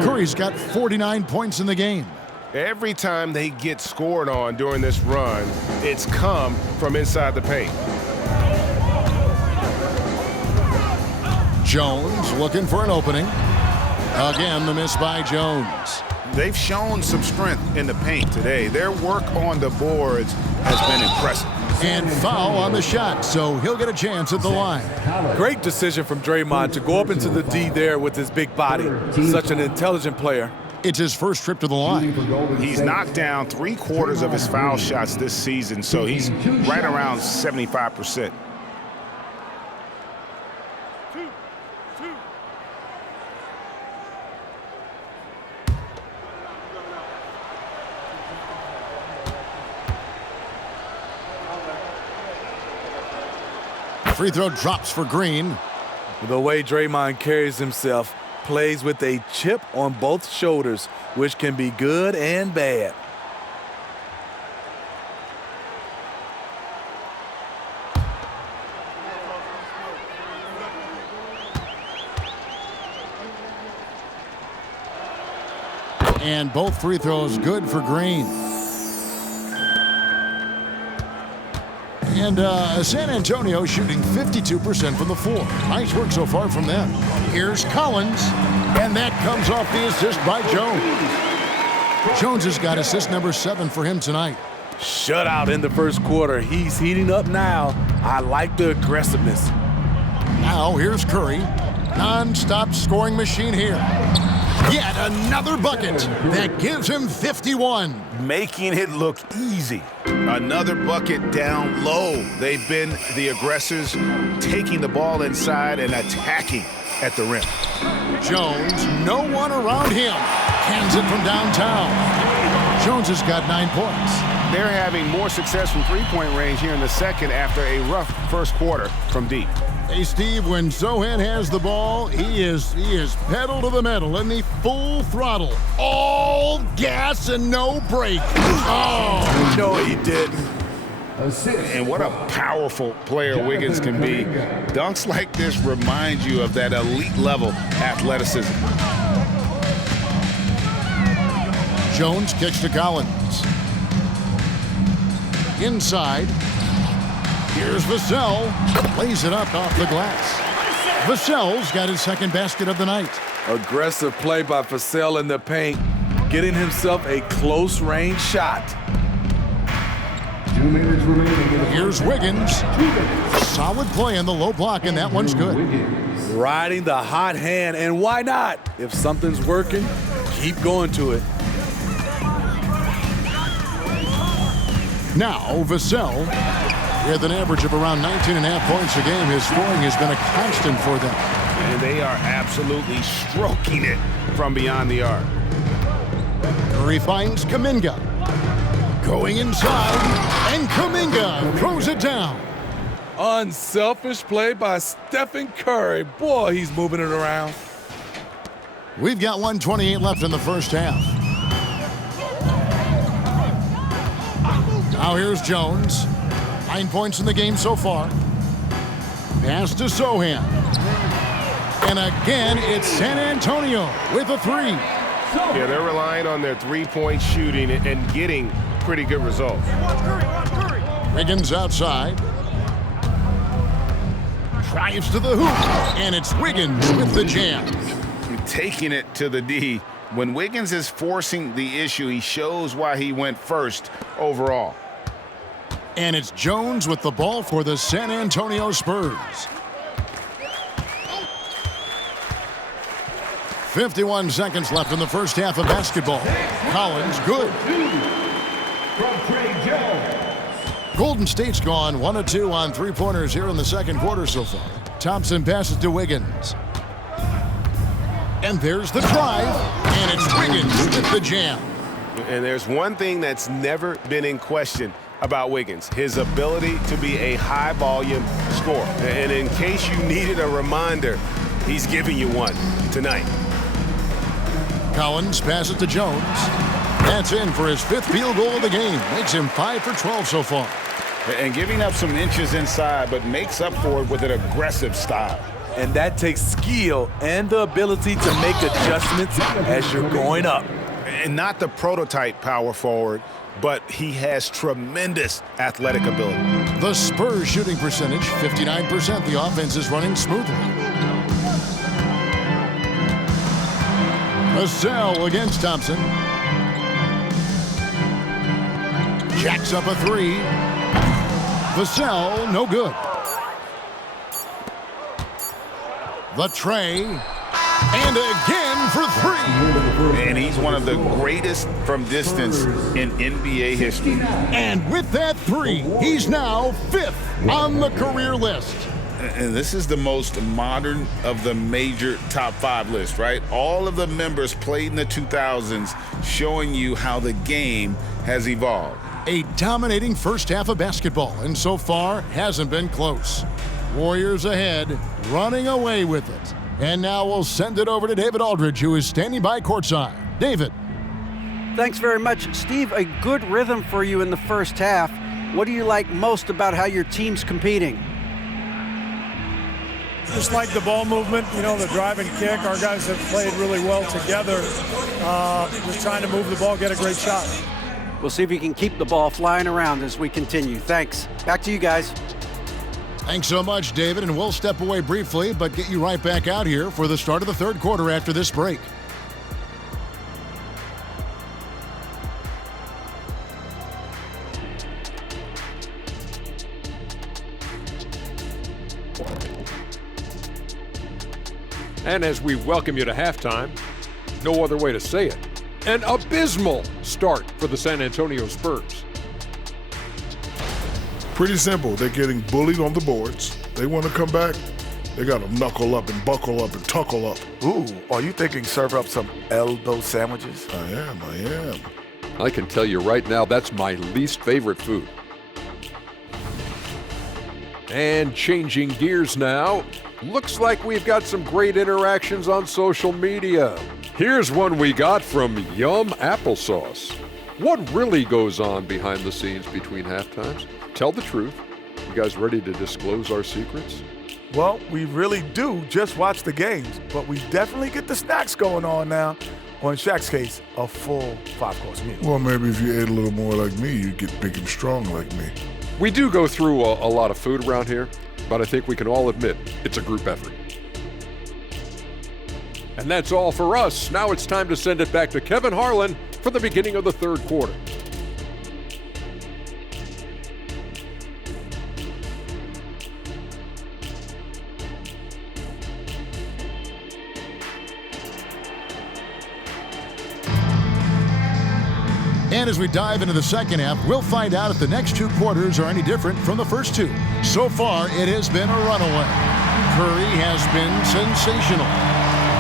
Curry's got 49 points in the game. Every time they get scored on during this run, it's come from inside the paint. Jones looking for an opening. Again, the miss by Jones. They've shown some strength in the paint today. Their work on the boards has been impressive. And foul on the shot, so he'll get a chance at the line. Great decision from Draymond to go up into the D there with his big body. Such an intelligent player. It's his first trip to the line. He's knocked down 3/4 of his foul shots this season, so he's right around 75%. Free throw drops for Green. The way Draymond carries himself, plays with a chip on both shoulders, which can be good and bad. And both free throws good for Green. And San Antonio shooting 52% from the floor. Nice work so far from them. Here's Collins, and that comes off the assist by Jones. Jones has got assist number 7 for him tonight. Shutout in the first quarter. He's heating up now. I like the aggressiveness. Now here's Curry. Non-stop scoring machine here. Yet another bucket that gives him 51. Making it look easy. Another bucket down low. They've been the aggressors, taking the ball inside and attacking at the rim. Jones, no one around him. Cans it from downtown. Jones has got 9 points. They're having more success from three-point range here in the second after a rough first quarter from deep. Hey, Steve, when Sochan has the ball, he is pedal to the metal in the full throttle. All gas and no brake. Oh, no, he didn't. And what a powerful player Wiggins can be. Dunks like this remind you of that elite level athleticism. Jones kicks to Collins. Inside. Here's Vassell. Plays it up off the glass. Vassell's got his second basket of the night. Aggressive play by Vassell in the paint, getting himself a close-range shot. 2 minutes remaining. Here's Wiggins. Solid play in the low block, and that one's good. Riding the hot hand, and why not? If something's working, keep going to it. Now, Vassell, with an average of around 19.5 points a game, his scoring has been a constant for them. And they are absolutely stroking it from beyond the arc. Curry finds Kuminga. Going inside, and Kuminga throws it down. Unselfish play by Stephen Curry. Boy, he's moving it around. We've got 1:28 left in the first half. Now here's Jones. 9 points in the game so far. Pass to Sochan. And again, it's San Antonio with a 3. Yeah, they're relying on their three-point shooting and getting pretty good results. Wiggins outside. Drives to the hoop. And it's Wiggins with the jam. Taking it to the D. When Wiggins is forcing the issue, he shows why he went first overall. And it's Jones with the ball for the San Antonio Spurs. 51 seconds left in the first half of basketball. Collins, good. Golden State's gone 1 of 2 on three-pointers here in the second quarter so far. Thompson passes to Wiggins. And there's the drive, and it's Wiggins with the jam. And there's one thing that's never been in question about Wiggins, his ability to be a high-volume scorer. And in case you needed a reminder, he's giving you one tonight. Collins passes to Jones. That's in for his 5th field goal of the game. Makes him 5 for 12 so far. and giving up some inches inside, but makes up for it with an aggressive style. And that takes skill and the ability to make adjustments as you're going up. And not the prototype power forward, but he has tremendous athletic ability. The Spurs shooting percentage, 59%. The offense is running smoothly. Vassell against Thompson. Jacks up a three. Vassell, no good. The tray. And again for three. And he's one of the greatest from distance in NBA history. And with that three, he's now 5th on the career list. And this is the most modern of the major top 5 lists, right? All of the members played in the 2000s, showing you how the game has evolved. A dominating first half of basketball, and so far hasn't been close. Warriors ahead, running away with it. And now we'll send it over to David Aldridge, who is standing by courtside. David. Thanks very much, Steve. A good rhythm for you in the first half. What do you like most about how your team's competing? Just like the ball movement, you know, the drive and kick. Our guys have played really well together. Just trying to move the ball, get a great shot. We'll see if you can keep the ball flying around as we continue. Thanks. Back to you guys. Thanks so much, David, and we'll step away briefly, but get you right back out here for the start of the third quarter after this break. And as we welcome you to halftime, no other way to say it, an abysmal start for the San Antonio Spurs. Pretty simple. They're getting bullied on the boards. They want to come back. They got to knuckle up and buckle up and tuckle up. Ooh, are you thinking serve up some elbow sandwiches? I am. I can tell you right now, that's my least favorite food. And changing gears now, looks like we've got some great interactions on social media. Here's one we got from Yum Applesauce. What really goes on behind the scenes between halftimes? Tell the truth. You guys ready to disclose our secrets? Well, we really do just watch the games, but we definitely get the snacks going on now. Or in Shaq's case, a full 5-course meal. Well, maybe if you ate a little more like me, you'd get big and strong like me. We do go through a lot of food around here, but I think we can all admit it's a group effort. And that's all for us. Now it's time to send it back to Kevin Harlan for the beginning of the third quarter. And as we dive into the second half, we'll find out if the next 2 quarters are any different from the first 2. So far, it has been a runaway. Curry has been sensational.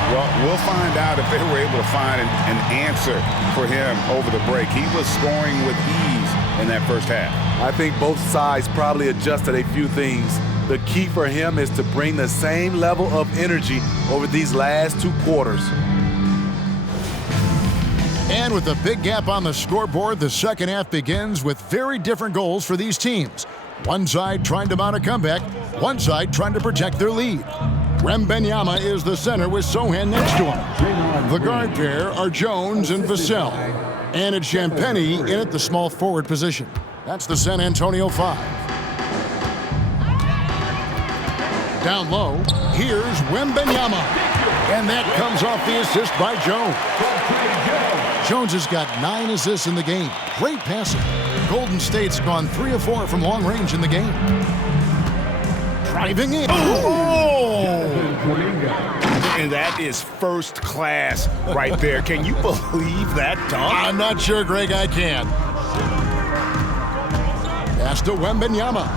Well, we'll find out if they were able to find an answer for him over the break. He was scoring with ease in that first half. I think both sides probably adjusted a few things. The key for him is to bring the same level of energy over these last 2 quarters. And with a big gap on the scoreboard, the second half begins with very different goals for these teams. One side trying to mount a comeback, one side trying to protect their lead. Wembanyama is the center with Sohan next to him. The guard pair are Jones and Vassell. And it's Champagny in at the small forward position. That's the San Antonio 5. Down low, here's Wembanyama. And that comes off the assist by Jones. Jones has got 9 assists in the game. Great passing. Golden State's gone 3 of 4 from long range in the game. Driving in. Oh! And that is first class right there. Can you believe that dunk? I'm not sure, Greg, I can. Pass to Wembanyama.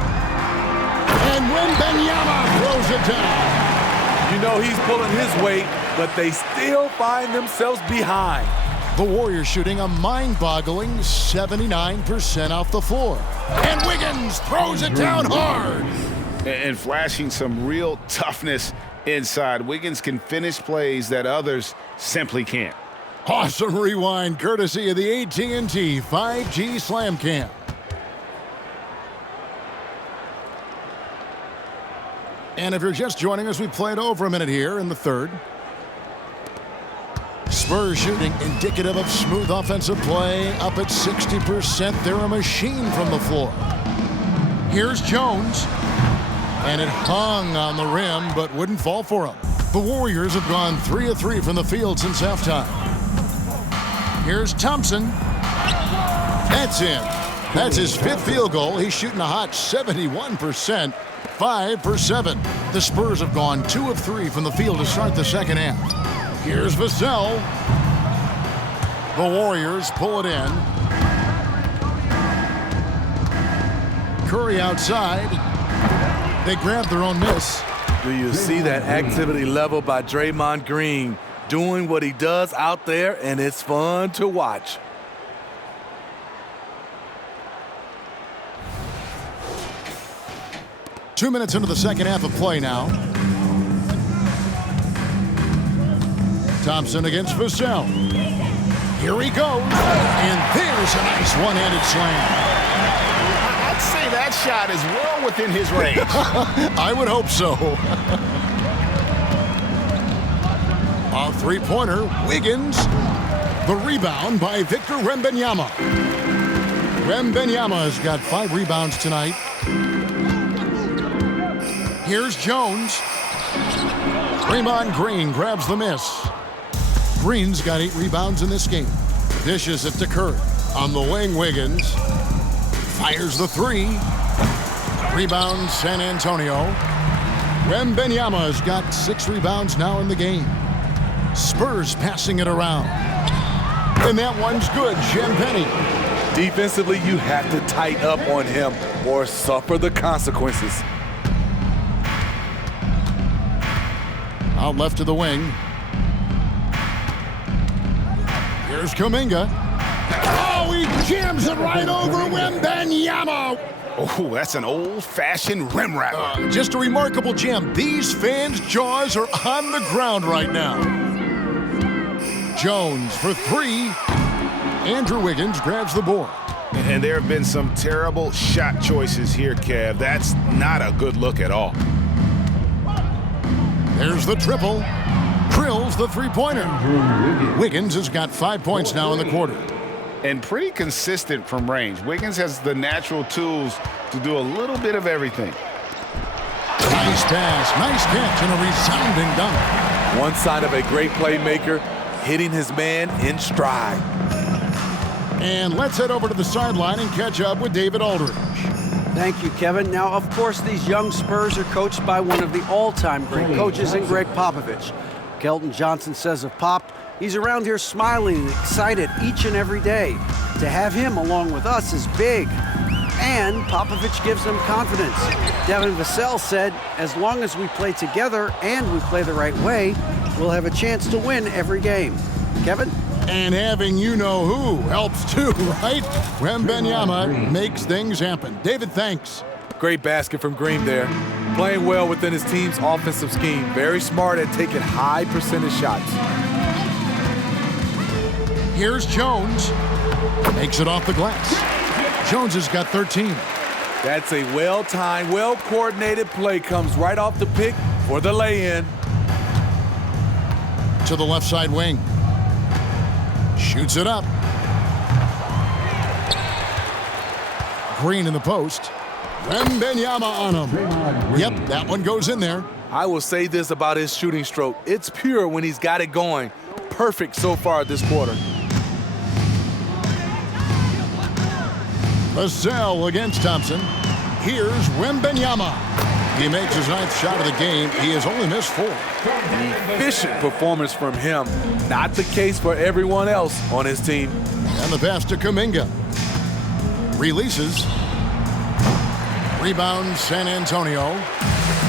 And Wembanyama throws it down. You know he's pulling his weight, but they still find themselves behind. The Warriors shooting a mind-boggling 79% off the floor. And Wiggins throws it down hard. And flashing some real toughness inside. Wiggins can finish plays that others simply can't. Awesome rewind courtesy of the AT&T 5G Slam Cam. And if you're just joining us, we played over a minute here in the third. Spurs shooting indicative of smooth offensive play, up at 60%. They're a machine from the floor. Here's Jones. And it hung on the rim, but wouldn't fall for him. The Warriors have gone 3 of 3 from the field since halftime. Here's Thompson. That's in. That's his 5th field goal. He's shooting a hot 71%, 5 for 7. The Spurs have gone 2 of 3 from the field to start the second half. Here's Vassell. The Warriors pull it in. Curry outside. They grab their own miss. Do you see that activity level by Draymond Green doing what he does out there, and it's fun to watch. Two minutes into the second half of play now. Thompson against Vassell. Here he goes, and there's a nice one-handed slam. I'd say that shot is well within his range. I would hope so. A three-pointer, Wiggins. The rebound by Victor Wembanyama. Wembanyama has got 5 rebounds tonight. Here's Jones. Draymond Green grabs the miss. Green's got 8 rebounds in this game. Dishes it to Curry. On the wing, Wiggins. Fires the 3. Rebound, San Antonio. Wembanyama has got 6 rebounds now in the game. Spurs passing it around. And that one's good, Champagnie. Defensively, you have to tighten up on him or suffer the consequences. Out left to the wing. Here's Kuminga. Oh, he jams it right over Wembanyama. Oh, that's an old-fashioned rim wrapper. Just a remarkable jam. These fans' jaws are on the ground right now. Jones for 3. Andrew Wiggins grabs the board. And there have been some terrible shot choices here, Kev. That's not a good look at all. There's the triple. Drills the three-pointer. Wiggins has got 5 points now in the quarter. And pretty consistent from range. Wiggins has the natural tools to do a little bit of everything. Nice pass, nice catch, and a resounding dunk. One sign of a great playmaker, hitting his man in stride. And let's head over to the sideline and catch up with David Aldridge. Thank you, Kevin. Now, of course, these young Spurs are coached by one of the all-time great coaches in Greg Popovich. Kelton Johnson says of Pop, he's around here smiling and excited each and every day. To have him along with us is big. And Popovich gives them confidence. Devin Vassell said, as long as we play together and we play the right way, we'll have a chance to win every game. Kevin? And having you-know-who helps too, right? Wembanyama makes things happen. David, thanks. Great basket from Green there. Playing well within his team's offensive scheme. Very smart at taking high percentage shots. Here's Jones. Makes it off the glass. Jones has got 13. That's a well-timed, well-coordinated play. Comes right off the pick for the lay-in. To the left side wing. Shoots it up. Green in the post. Wembanyama on him. Yep, that one goes in there. I will say this about his shooting stroke. It's pure when he's got it going. Perfect so far this quarter. Vassell against Thompson. Here's Wembanyama. He makes his 9th shot of the game. He has only missed 4. Efficient performance from him. Not the case for everyone else on his team. And the pass to Kuminga. Releases. Rebound, San Antonio.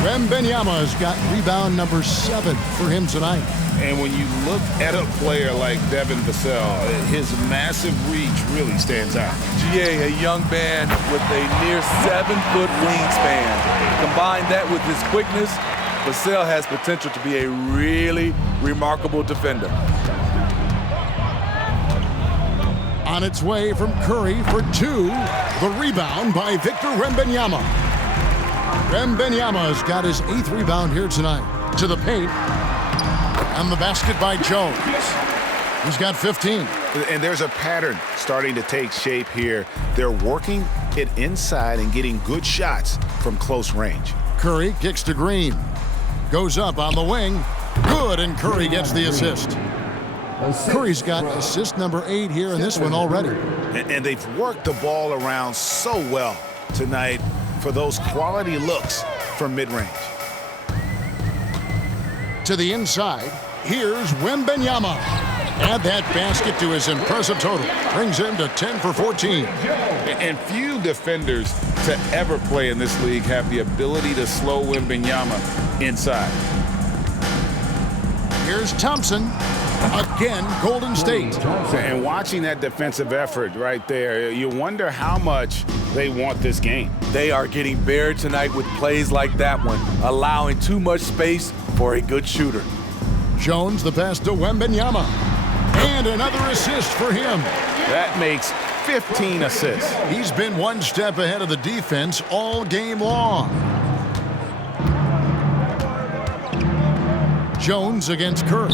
Wembanyama has got rebound number 7 for him tonight. And when you look at a player like Devin Vassell, his massive reach really stands out. GA, a young man with a near 7-foot wingspan. Combine that with his quickness, Vassell has potential to be a really remarkable defender. On its way from Curry for 2. The rebound by Victor Wembanyama. Wembanyama's got his 8th rebound here tonight. To the paint. And the basket by Jones. He's got 15. And there's a pattern starting to take shape here. They're working it inside and getting good shots from close range. Curry kicks to Green. Goes up on the wing. Good, and Curry gets the assist. Curry's got assist number 8 here in this one already. And they've worked the ball around so well tonight for those quality looks from mid-range. To the inside, here's Wembanyama. Add that basket to his impressive total. Brings him to 10 for 14. And few defenders to ever play in this league have the ability to slow Wembanyama inside. Here's Thompson. Again, Golden State. And watching that defensive effort right there, you wonder how much they want this game. They are getting buried tonight with plays like that one, allowing too much space for a good shooter. Jones the pass to Wembanyama. And another assist for him. That makes 15 assists. He's been one step ahead of the defense all game long. Jones against Curry.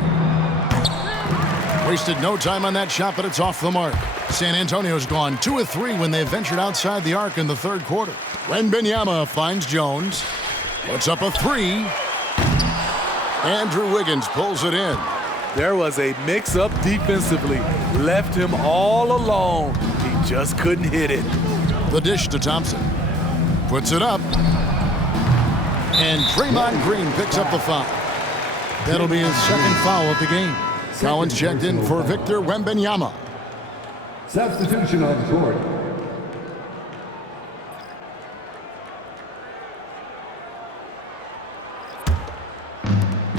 Wasted no time on that shot, but it's off the mark. San Antonio's gone 2 of 3 when they ventured outside the arc in the third quarter. Wembanyama finds Jones. Puts up a 3. Andrew Wiggins pulls it in. There was a mix-up defensively. Left him all alone. He just couldn't hit it. The dish to Thompson. Puts it up. And Draymond Green picks up the foul. That'll be his second foul of the game. Collins checked in for Victor Wembanyama. Substitution on the court.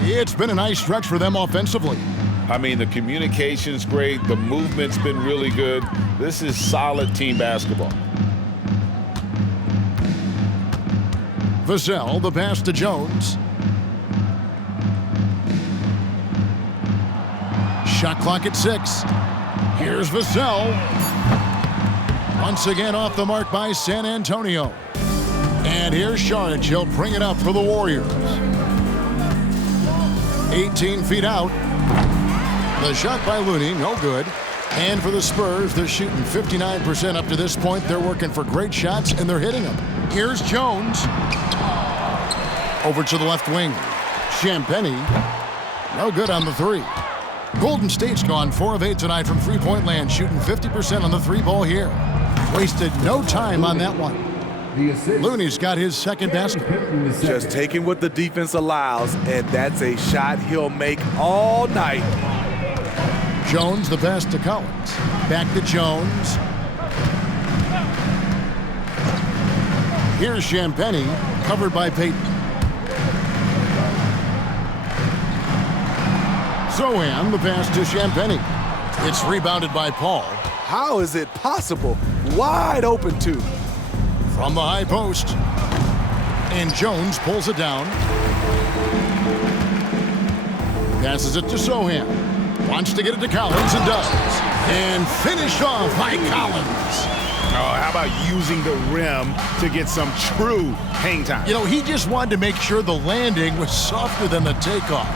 It's been a nice stretch for them offensively. I mean, the communication's great. The movement's been really good. This is solid team basketball. Vassell, the pass to Jones. Shot clock at 6. Here's Vassell. Once again off the mark by San Antonio. And here's Saric. He'll bring it up for the Warriors. 18 feet out. The shot by Looney, no good. And for the Spurs, they're shooting 59% up to this point. They're working for great shots, and they're hitting them. Here's Jones. Over to the left wing. Champagnie. No good on the 3. Golden State's gone 4 of 8 tonight from three-point land, shooting 50% on the 3-ball here. Wasted no time on that one. Looney's got his second basket. Just taking what the defense allows, and that's a shot he'll make all night. Jones the pass to Collins. Back to Jones. Here's Champagnie, covered by Payton. Sohan the pass to Champagnie. It's rebounded by Paul. How is it possible? Wide open too. From the high post. And Jones pulls it down. Passes it to Sohan. Wants to get it to Collins and does. And finished off by Collins. Oh, how about using the rim to get some true hang time? You know, he just wanted to make sure the landing was softer than the takeoff.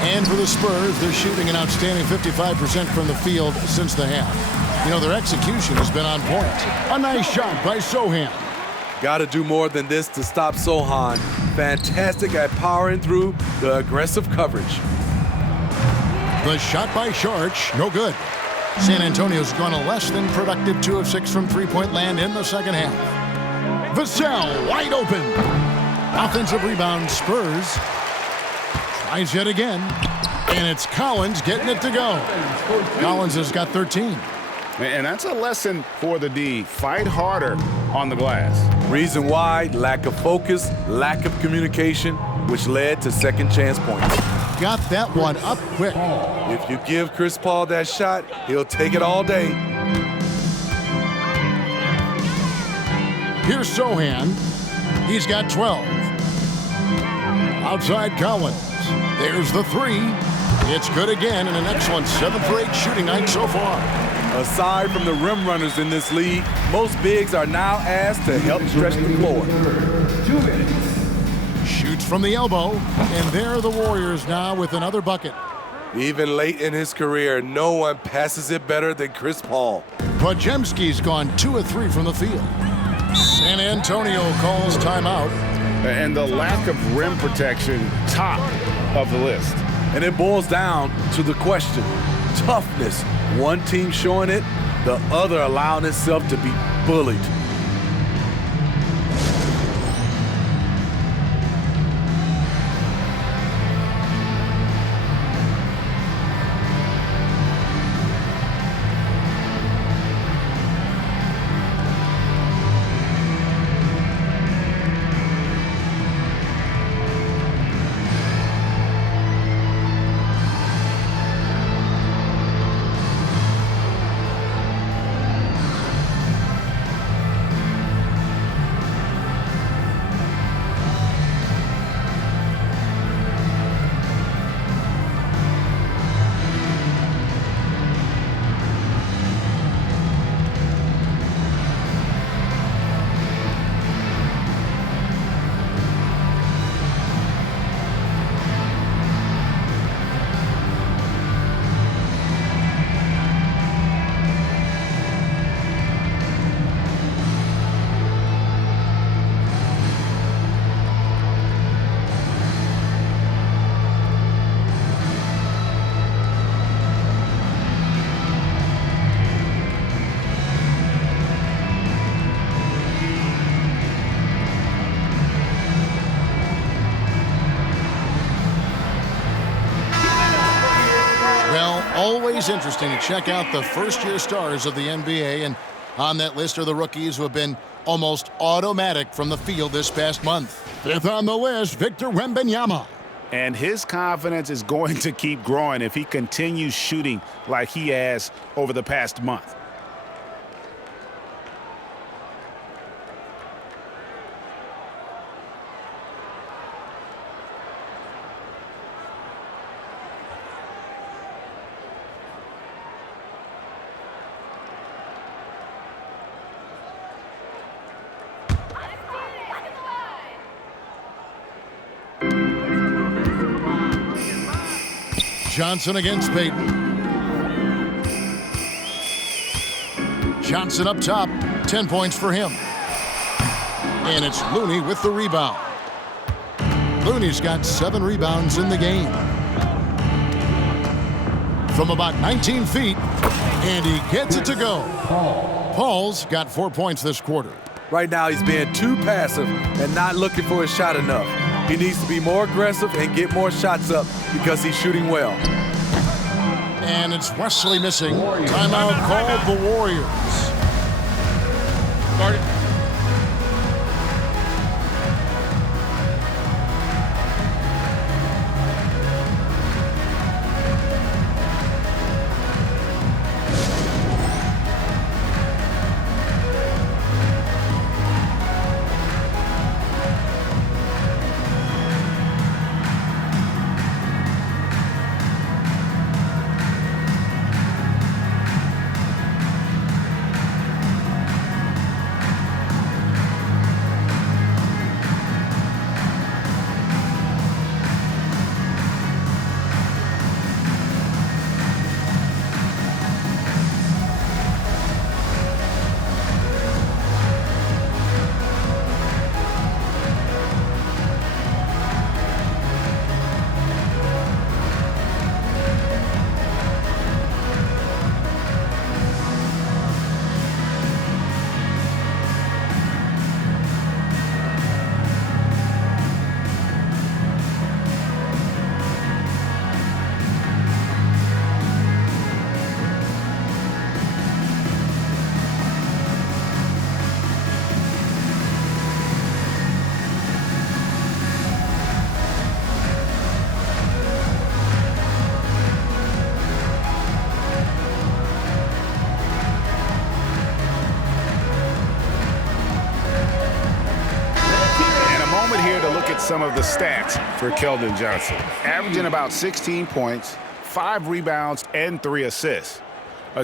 And for the Spurs, they're shooting an outstanding 55% from the field since the half. You know, their execution has been on point. A nice shot by Sohan. Got to do more than this to stop Sohan. Fantastic at powering through the aggressive coverage. The shot by Saric, no good. San Antonio's gone a less than productive 2 of 6 from three-point land in the second half. Vassell wide open. Offensive rebound, Spurs. Tries yet again. And it's Collins getting it to go. Collins has got 13. And that's a lesson for the D. Fight harder on the glass. Reason why, lack of focus, lack of communication, which led to second chance points. Got that one up quick. If you give Chris Paul that shot, he'll take it all day. Here's Sohan. He's got 12. Outside Collins. There's the 3. It's good again, and an excellent 7 for 8 shooting night so far. Aside from the rim runners in this league, most bigs are now asked to help stretch the floor. 2 minutes. Shoots from the elbow, and there are the Warriors now with another bucket. Even late in his career, no one passes it better than Chris Paul. Podziemski's gone 2 of 3 from the field. San Antonio calls timeout. And the lack of rim protection, top of the list. And it boils down to the question, toughness. One team showing it, the other allowing itself to be bullied. Always interesting to check out the first-year stars of the NBA, and on that list are the rookies who have been almost automatic from the field this past month. Fifth on the list, Victor Wembanyama. And his confidence is going to keep growing if he continues shooting like he has over the past month. Johnson against Payton. Johnson up top, 10 points for him. And it's Looney with the rebound. Looney's got 7 rebounds in the game. From about 19 feet, and he gets it to go. Paul's got 4 points this quarter. Right now he's being too passive and not looking for his shot enough. He needs to be more aggressive and get more shots up because he's shooting well. And it's Wesley missing. Timeout called the Warriors. Started. Some of the stats for Keldon Johnson. Averaging about 16 points, 5 rebounds, and 3 assists.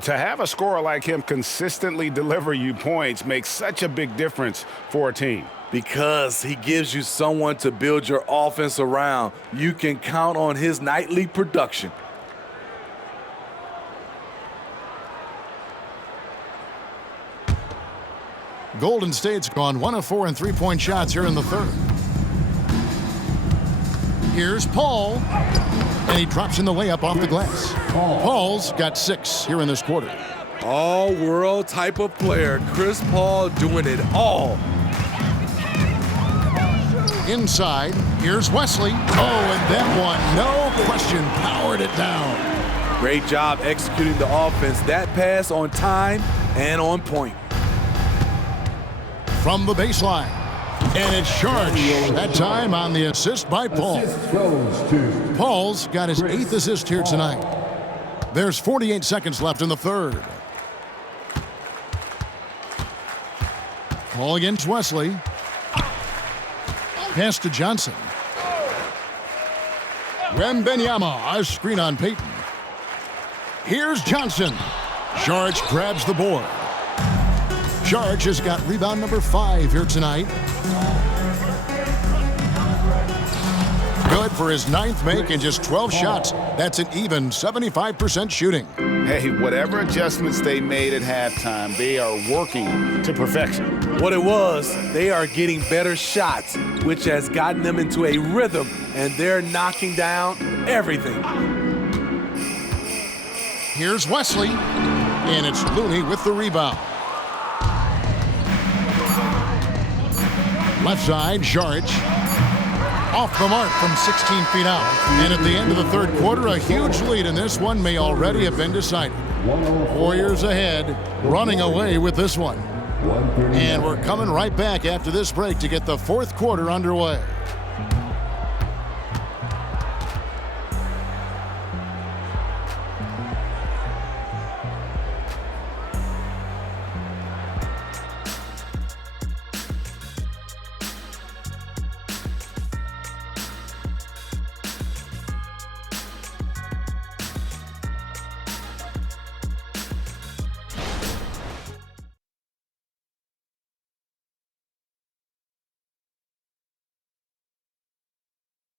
To have a scorer like him consistently deliver you points makes such a big difference for a team. Because he gives you someone to build your offense around. You can count on his nightly production. Golden State's gone 1 of 4 in three-point shots here in the third. Here's Paul, and he drops in the layup off the glass. Paul's got 6 here in this quarter. All-world type of player. Chris Paul doing it all. Inside, here's Wesley. Oh, and that one, no question, powered it down. Great job executing the offense. That pass on time and on point. From the baseline, and it's Sharch. That time on the assist by Paul. Paul's got his 8th assist here tonight. There's 48 seconds left in the third. Paul against Wesley. Pass to Johnson. Wembanyama, a screen on Payton. Here's Johnson. Sharch grabs the board. Sharch has got rebound number 5 here tonight. Good for his 9th make in just 12 shots. That's an even 75% shooting. Hey, whatever adjustments they made at halftime, they are working to perfection. What it was, they are getting better shots, which has gotten them into a rhythm, and they're knocking down everything. Here's Wesley, and it's Looney with the rebound. Left side, Sharch. Off the mark from 16 feet out. And at the end of the third quarter, a huge lead in this one may already have been decided. Warriors ahead, running away with this one. And we're coming right back after this break to get the fourth quarter underway.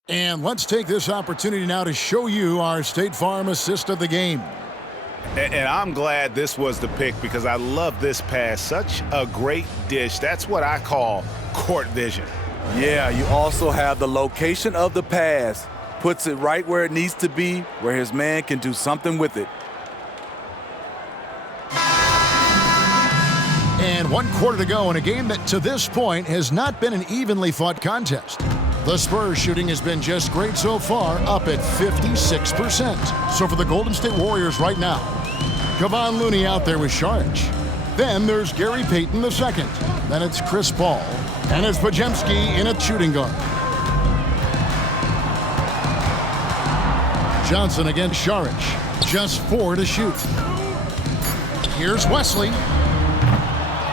And let's take this opportunity now to show you our State Farm assist of the game. And I'm glad this was the pick because I love this pass. Such a great dish. That's what I call court vision. Yeah, you also have the location of the pass. Puts it right where it needs to be, where his man can do something with it. And 1 quarter to go in a game that to this point has not been an evenly fought contest. The Spurs shooting has been just great so far, up at 56%. So for the Golden State Warriors right now, Kevon Looney out there with Sharch. Then there's Gary Payton II. Then it's Chris Paul. And it's Podziemski in a shooting guard. Johnson against Sharch. Just 4 to shoot. Here's Wesley.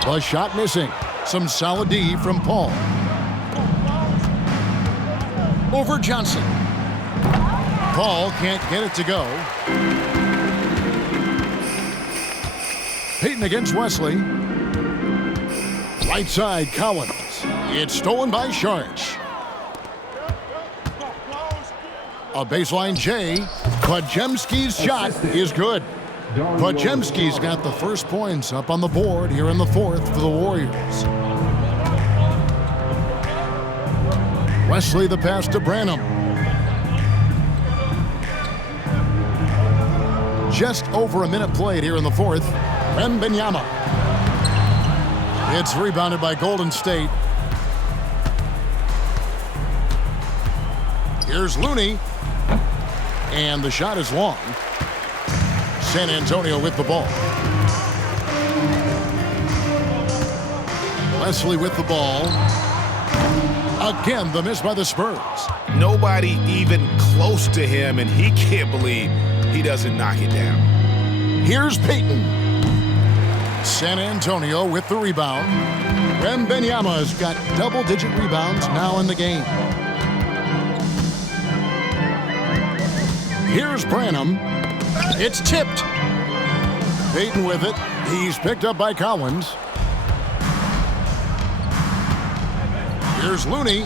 A shot missing. Some solid D from Paul. Over Johnson. Paul can't get it to go. Payton against Wesley. Right side, Collins. It's stolen by Sharch. A baseline J. Podziemski's shot is good. Podziemski's got the first points up on the board here in the fourth for the Warriors. Wesley the pass to Branham. Just over a minute played here in the fourth. Wembanyama. It's rebounded by Golden State. Here's Looney. And the shot is long. San Antonio with the ball. Wesley with the ball. Again, the miss by the Spurs. Nobody even close to him, and he can't believe he doesn't knock it down. Here's Payton. San Antonio with the rebound. Wembanyama has got double-digit rebounds now in the game. Here's Branham. It's tipped. Payton with it. He's picked up by Collins. Here's Looney.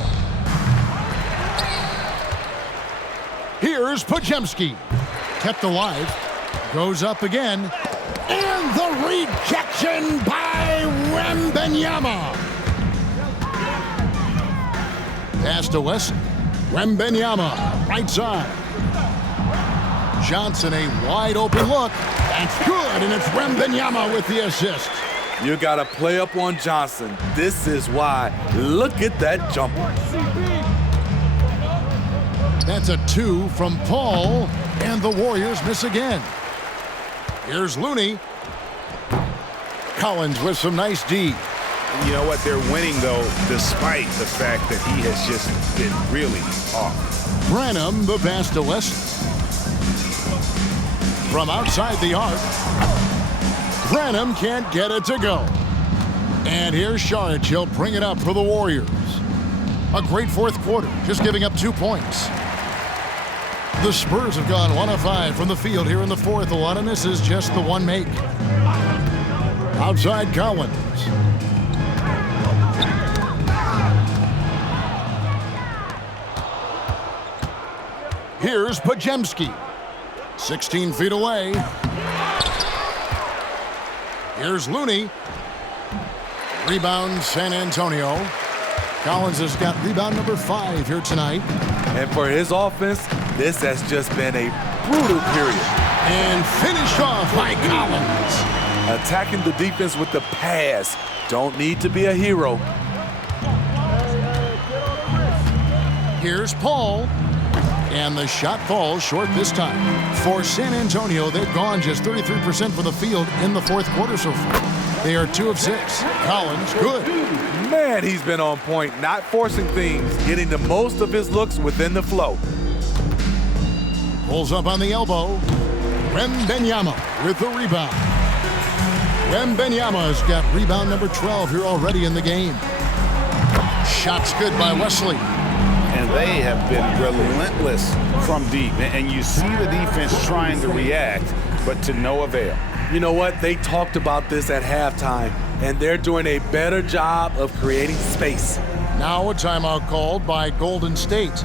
Here's Podziemski. Kept alive. Goes up again. And the rejection by Wembanyama. Pass to West. Wembanyama, right side. Johnson, a wide open look. That's good, and it's Wembanyama with the assist. You got to play up on Johnson. This is why. Look at that jumper. That's a 2 from Paul, and the Warriors miss again. Here's Looney. Collins with some nice D. You know what? They're winning, though, despite the fact that he has just been really off. Branham, the pass to West. From outside the arc. Branham can't get it to go. And here's Saric. He'll bring it up for the Warriors. A great fourth quarter, just giving up 2 points. The Spurs have gone 1 of 5 from the field here in the fourth. A lot of misses, just the one make. Outside Collins. Here's Podziemski. 16 feet away. Here's Looney. Rebound San Antonio. Collins has got rebound number 5 here tonight. And for his offense, this has just been a brutal period. And finished off by Collins. Attacking the defense with the pass. Don't need to be a hero. Here's Paul. And the shot falls short this time. For San Antonio, they've gone just 33% from the field in the fourth quarter so far. They are 2 of 6. Collins, good. Man, he's been on point, not forcing things, getting the most of his looks within the flow. Pulls up on the elbow. Wembanyama with the rebound. Wembanyama has got rebound number 12 here already in the game. Shots good by Wesley. And they have been relentless from deep. And you see the defense trying to react, but to no avail. You know what? They talked about this at halftime, and they're doing a better job of creating space. Now a timeout called by Golden State.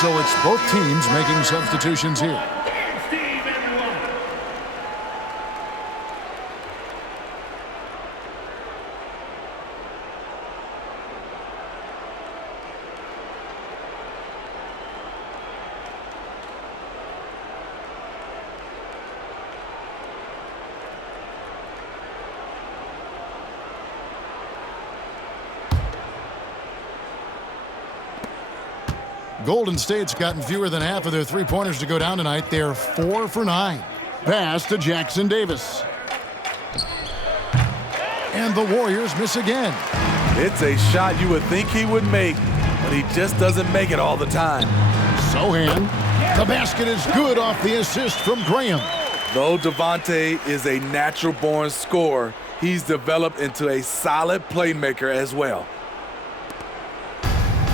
So it's both teams making substitutions here. Golden State's gotten fewer than half of their three-pointers to go down tonight. They're 4 for 9. Pass to Jackson Davis. And the Warriors miss again. It's a shot you would think he would make, but he just doesn't make it all the time. Sohan. The basket is good off the assist from Graham. Though Devontae is a natural-born scorer, he's developed into a solid playmaker as well.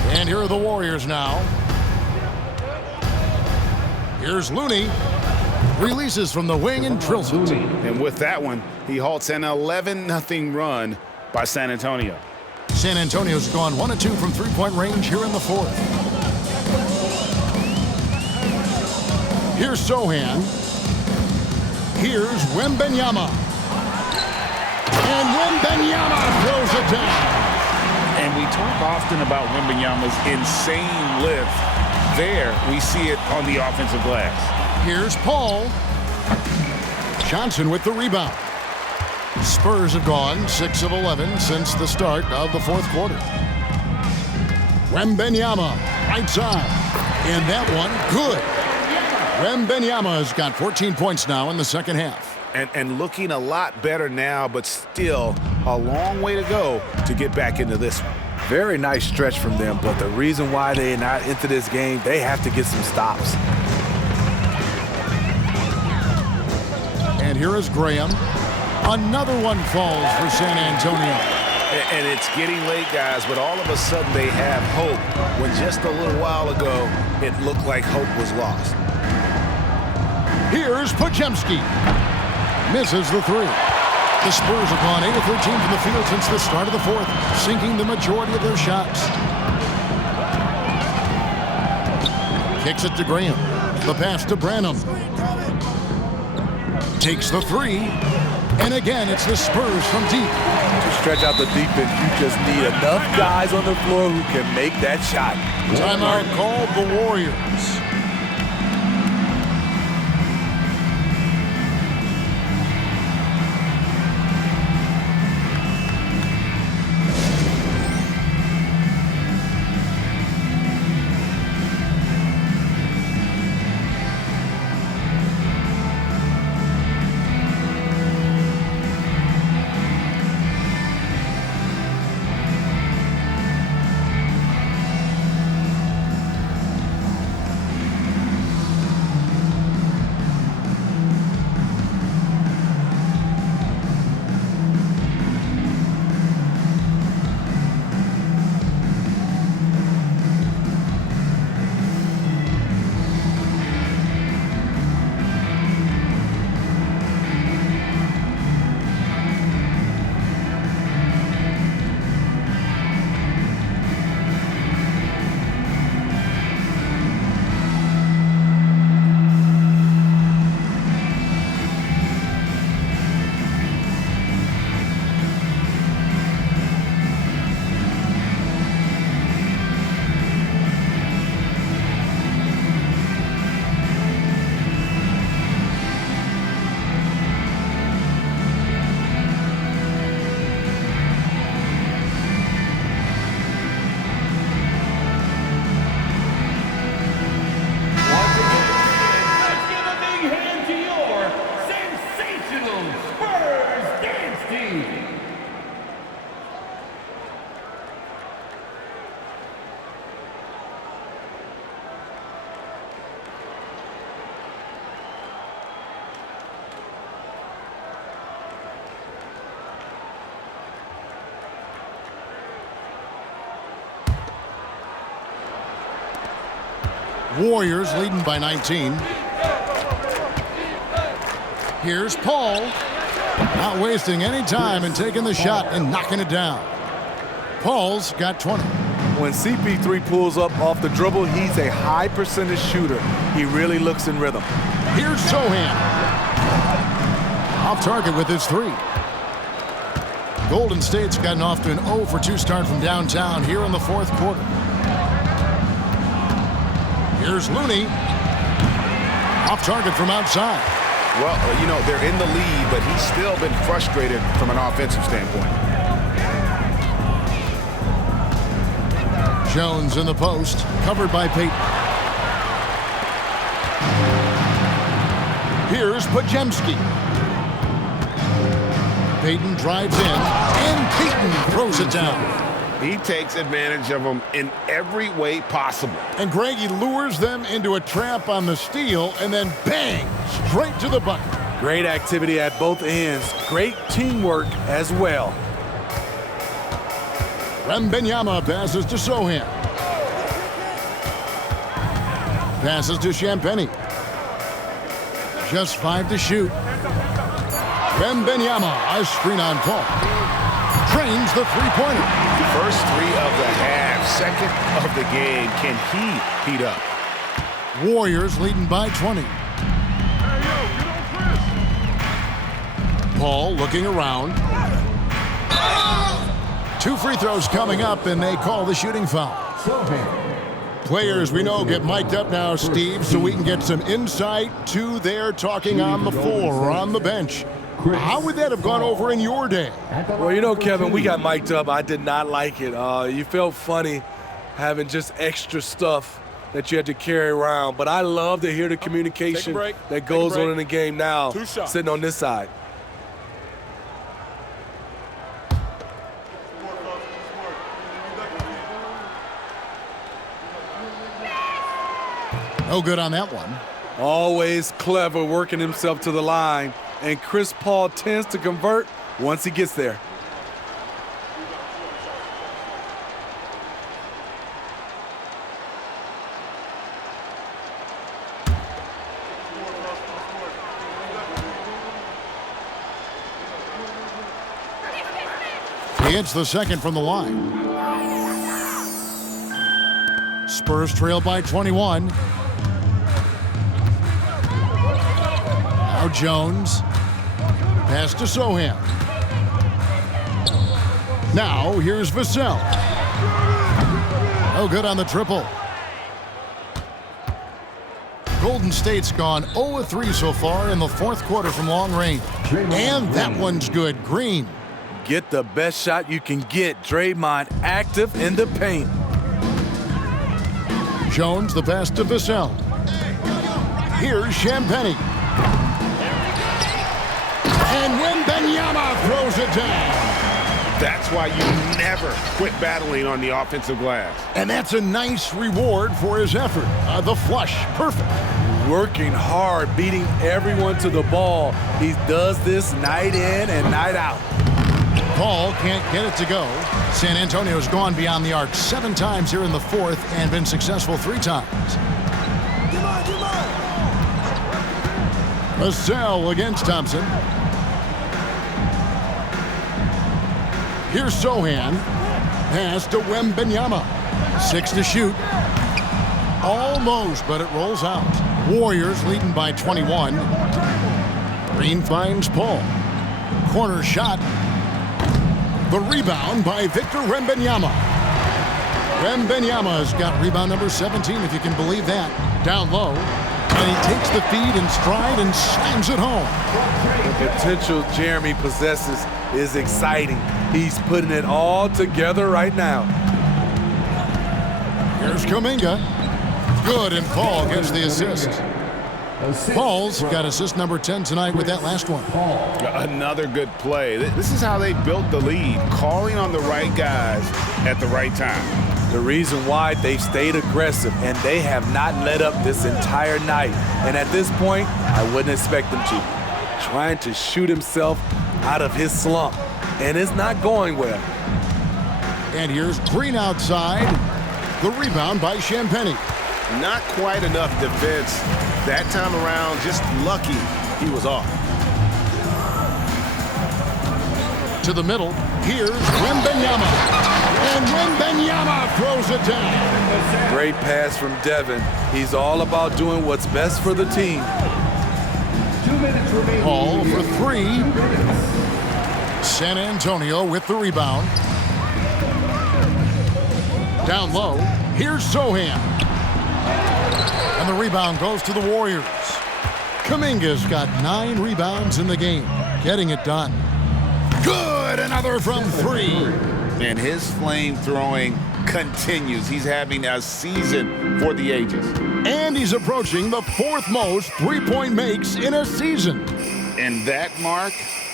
And here are the Warriors now. Here's Looney. Releases from the wing and drills it. And with that one, he halts an 11-0 run by San Antonio. San Antonio's gone 1 of 2 from three-point range here in the fourth. Here's Sohan. Here's Wembanyama. And Wembanyama throws it down. And we talk often about Wembanyama's insane lift. There, we see it on the offensive glass. Here's Paul. Johnson with the rebound. Spurs have gone 6 of 11 since the start of the fourth quarter. Wembanyama, right side. And that one, good. Wembanyama has got 14 points now in the second half. And looking a lot better now, but still a long way to go to get back into this one. Very nice stretch from them, but the reason why they're not into this game, they have to get some stops. And here is Graham. Another one falls for San Antonio. And it's getting late, guys, but all of a sudden they have hope when just a little while ago it looked like hope was lost. Here's Podziemski. Misses the three. The Spurs have gone 8 of 13 from the field since the start of the fourth, sinking the majority of their shots. Kicks it to Graham. The pass to Branham. Takes the three. And again, it's the Spurs from deep. To stretch out the defense, you just need enough guys on the floor who can make that shot. Timeout called the Warriors. Warriors leading by 19. Here's Paul. Not wasting any time and taking the shot and knocking it down. Paul's got 20. When CP3 pulls up off the dribble, he's a high percentage shooter. He really looks in rhythm. Here's Sohan. Off target with his three. Golden State's gotten off to an 0 for 2 start from downtown here in the fourth quarter. Here's Looney. Off target from outside. Well, you know, they're in the lead, but he's still been frustrated from an offensive standpoint. Jones in the post, covered by Payton. Here's Podziemski. Payton drives in, and Payton throws it down. He takes advantage of them in every way possible. And Greg, he lures them into a trap on the steal, and then bang, straight to the bucket. Great activity at both ends. Great teamwork as well. Wembanyama passes to Sohan. Passes to Champagnie. Just 5 to shoot. Wembanyama, a screen on Paul. Trains the three-pointer. First 3 of the half, second of the game. Can he heat up? Warriors leading by 20. Paul looking around. 2 free throws coming up, and they call the shooting foul. Players we know get mic'd up now, Steve, so we can get some insight to their talking on the floor or on the bench. How would that have gone over in your day? Well, you know, Kevin, we got mic'd up. I did not like it. You felt funny having just extra stuff that you had to carry around. But I love to hear the communication that goes on in the game now, sitting on this side. No good on that one. Always clever working himself to the line. And Chris Paul tends to convert once he gets there. He hits the second from the line. Spurs trail by 21. Now Jones. Pass to Sohan. Now here's Vassell. No good on the triple. Golden State's gone 0-3 so far in the fourth quarter from long range. And that one's good. Green. Get the best shot you can get. Draymond active in the paint. Jones the pass to Vassell. Here's Champagnie. And Wembanyama throws it down. That's why you never quit battling on the offensive glass. And that's a nice reward for his effort. The flush, perfect. Working hard, beating everyone to the ball. He does this night in and night out. Paul can't get it to go. San Antonio's gone beyond the arc 7 times here in the fourth and been successful 3 times. Vassell against Thompson. Here's Sohan. Pass to Wembanyama. 6 to shoot. Almost, but it rolls out. Warriors leading by 21. Green finds Paul. Corner shot. The rebound by Victor Wembanyama. Wembanyama's got rebound number 17, if you can believe that. Down low. And he takes the feed in stride and slams it home. The potential Jeremy possesses is exciting. He's putting it all together right now. Here's Kuminga. Good, and Paul gets the assist. Paul's got assist number 10 tonight with that last one. Another good play. This is how they built the lead, calling on the right guys at the right time. The reason why they've stayed aggressive and they have not let up this entire night. And at this point, I wouldn't expect them to. Trying to shoot himself out of his slump. And it's not going well. And here's Green outside. The rebound by Champagnie. Not quite enough defense that time around. Just lucky he was off. To the middle. Here's Wembanyama. And Wembanyama throws it down. Great pass from Devin. He's all about doing what's best for the team. 2 minutes remaining. Paul for 3. San Antonio with the rebound. Down low. Here's Sohan. And the rebound goes to the Warriors. Kuminga's got 9 rebounds in the game. Getting it done. Good, another from 3. And his flame throwing continues. He's having a season for the ages. And he's approaching the 4th most three-point makes in a season. And that mark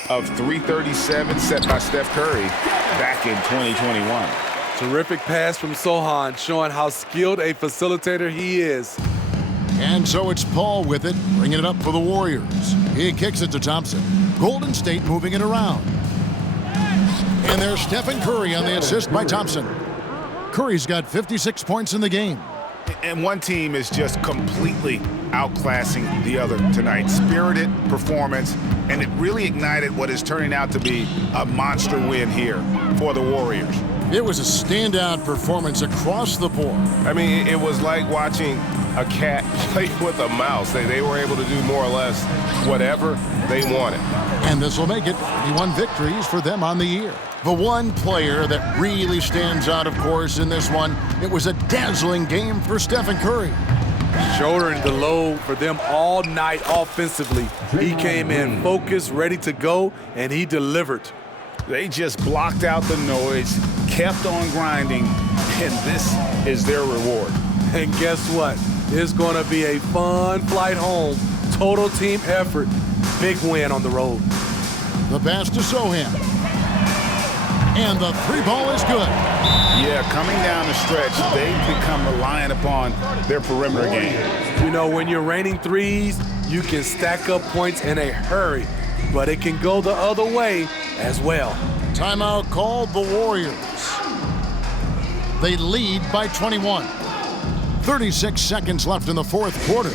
of 337 set by Steph Curry back in 2021. Terrific pass from Sohan, showing how skilled a facilitator he is. And so it's Paul with it, bringing it up for the Warriors. He kicks it to Thompson. Golden State moving it around. And there's Stephen Curry on the assist by Thompson. Curry's got 56 points in the game. And one team is just completely outclassing the other tonight. Spirited performance, and it really ignited what is turning out to be a monster win here for the Warriors. It was a standout performance across the board. I mean, it was like watching a cat play with a mouse. They were able to do more or less whatever they wanted. And this will make it 51 victories for them on the year. The one player that really stands out, of course, in this one, it was a dazzling game for Stephen Curry. Shouldering the load for them all night offensively. He came in focused, ready to go, and he delivered. They just blocked out the noise, kept on grinding, and this is their reward. And guess what? It's going to be a fun flight home. Total team effort. Big win on the road. The pass to Sohan. And the three ball is good. Yeah, coming down the stretch, they've become reliant upon their perimeter game. You know, when you're raining threes, you can stack up points in a hurry, but it can go the other way as well. Timeout called the Warriors. They lead by 21. 36 seconds left in the fourth quarter.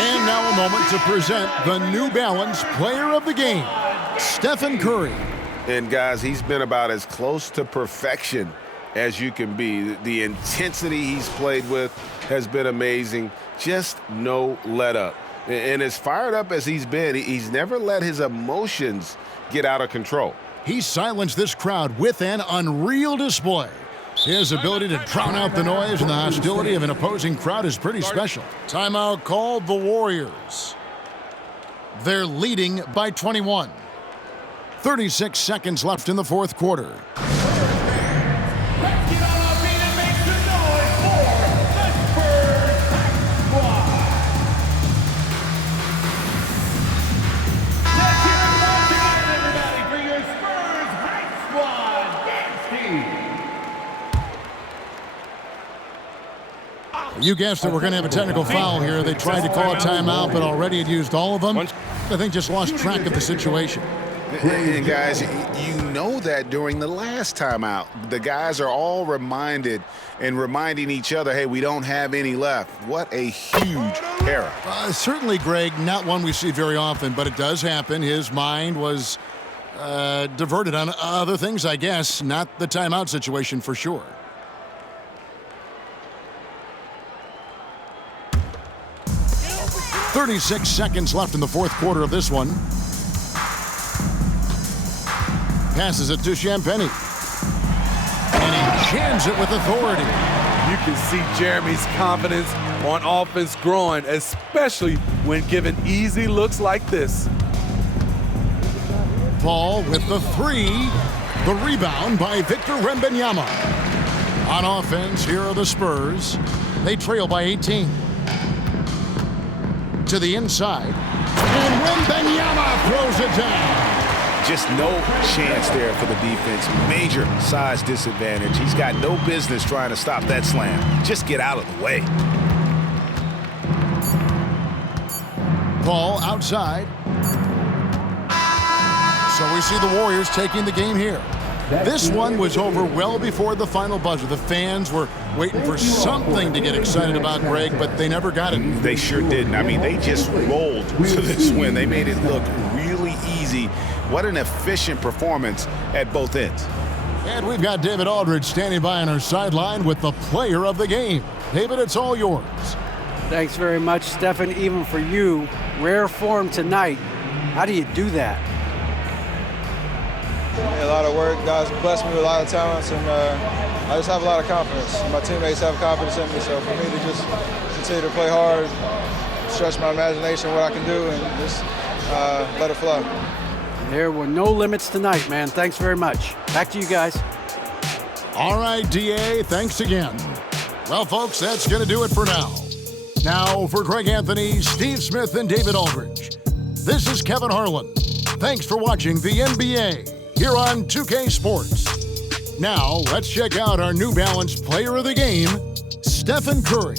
And now a moment to present the New Balance Player of the Game, Stephen Curry. And guys, he's been about as close to perfection as you can be. The intensity he's played with has been amazing. Just no let up. And as fired up as he's been, he's never let his emotions get out of control. He silenced this crowd with an unreal display. His ability to drown out the noise and the hostility of an opposing crowd is pretty special. Timeout called the Warriors. They're leading by 21. 36 seconds left in the fourth quarter. Let's get on our feet and make some noise for the Spurs Squad. Let's hear it once again, everybody, for your Spurs Hype Squad dance team. You guessed that we're going to have a technical foul here. They tried to call a timeout, but already had used all of them. I think just lost track of the situation. And guys, you know that during the last timeout, the guys are all reminded and reminding each other, hey, we don't have any left. What a huge error. Certainly, Greg, not one we see very often, but it does happen. His mind was diverted on other things, I guess, not the timeout situation for sure. .36 seconds left in the fourth quarter of this one. Passes it to Champagnie. And he jams it with authority. You can see Jeremy's confidence on offense growing, especially when given easy looks like this. Paul with the three. The rebound by Victor Wembanyama. On offense, here are the Spurs. They trail by 18. To the inside. And Wembanyama throws it down. Just no chance there for the defense. Major size disadvantage. He's got no business trying to stop that slam. Just get out of the way. Paul outside. So we see the Warriors taking the game here. This one was over well before the final buzzer. The fans were waiting for something to get excited about, Greg, but they never got it. They sure didn't. I mean, they just rolled to this win. They made it look really easy. What an efficient performance at both ends. And we've got David Aldridge standing by on our sideline with the player of the game. David, it's all yours. Thanks very much, Stephen. Even for you, rare form tonight. How do you do that? A lot of work. God's blessed me with a lot of talents, and I just have a lot of confidence. My teammates have confidence in me, so for me to just continue to play hard, stretch my imagination, what I can do, and just let it flow. There were no limits tonight, man. Thanks very much. Back to you guys. All right, DA, thanks again. Well, folks, that's going to do it for now. Now, for Greg Anthony, Steve Smith, and David Aldridge, this is Kevin Harlan. Thanks for watching the NBA here on 2K Sports. Now, let's check out our New Balance player of the game, Stephen Curry.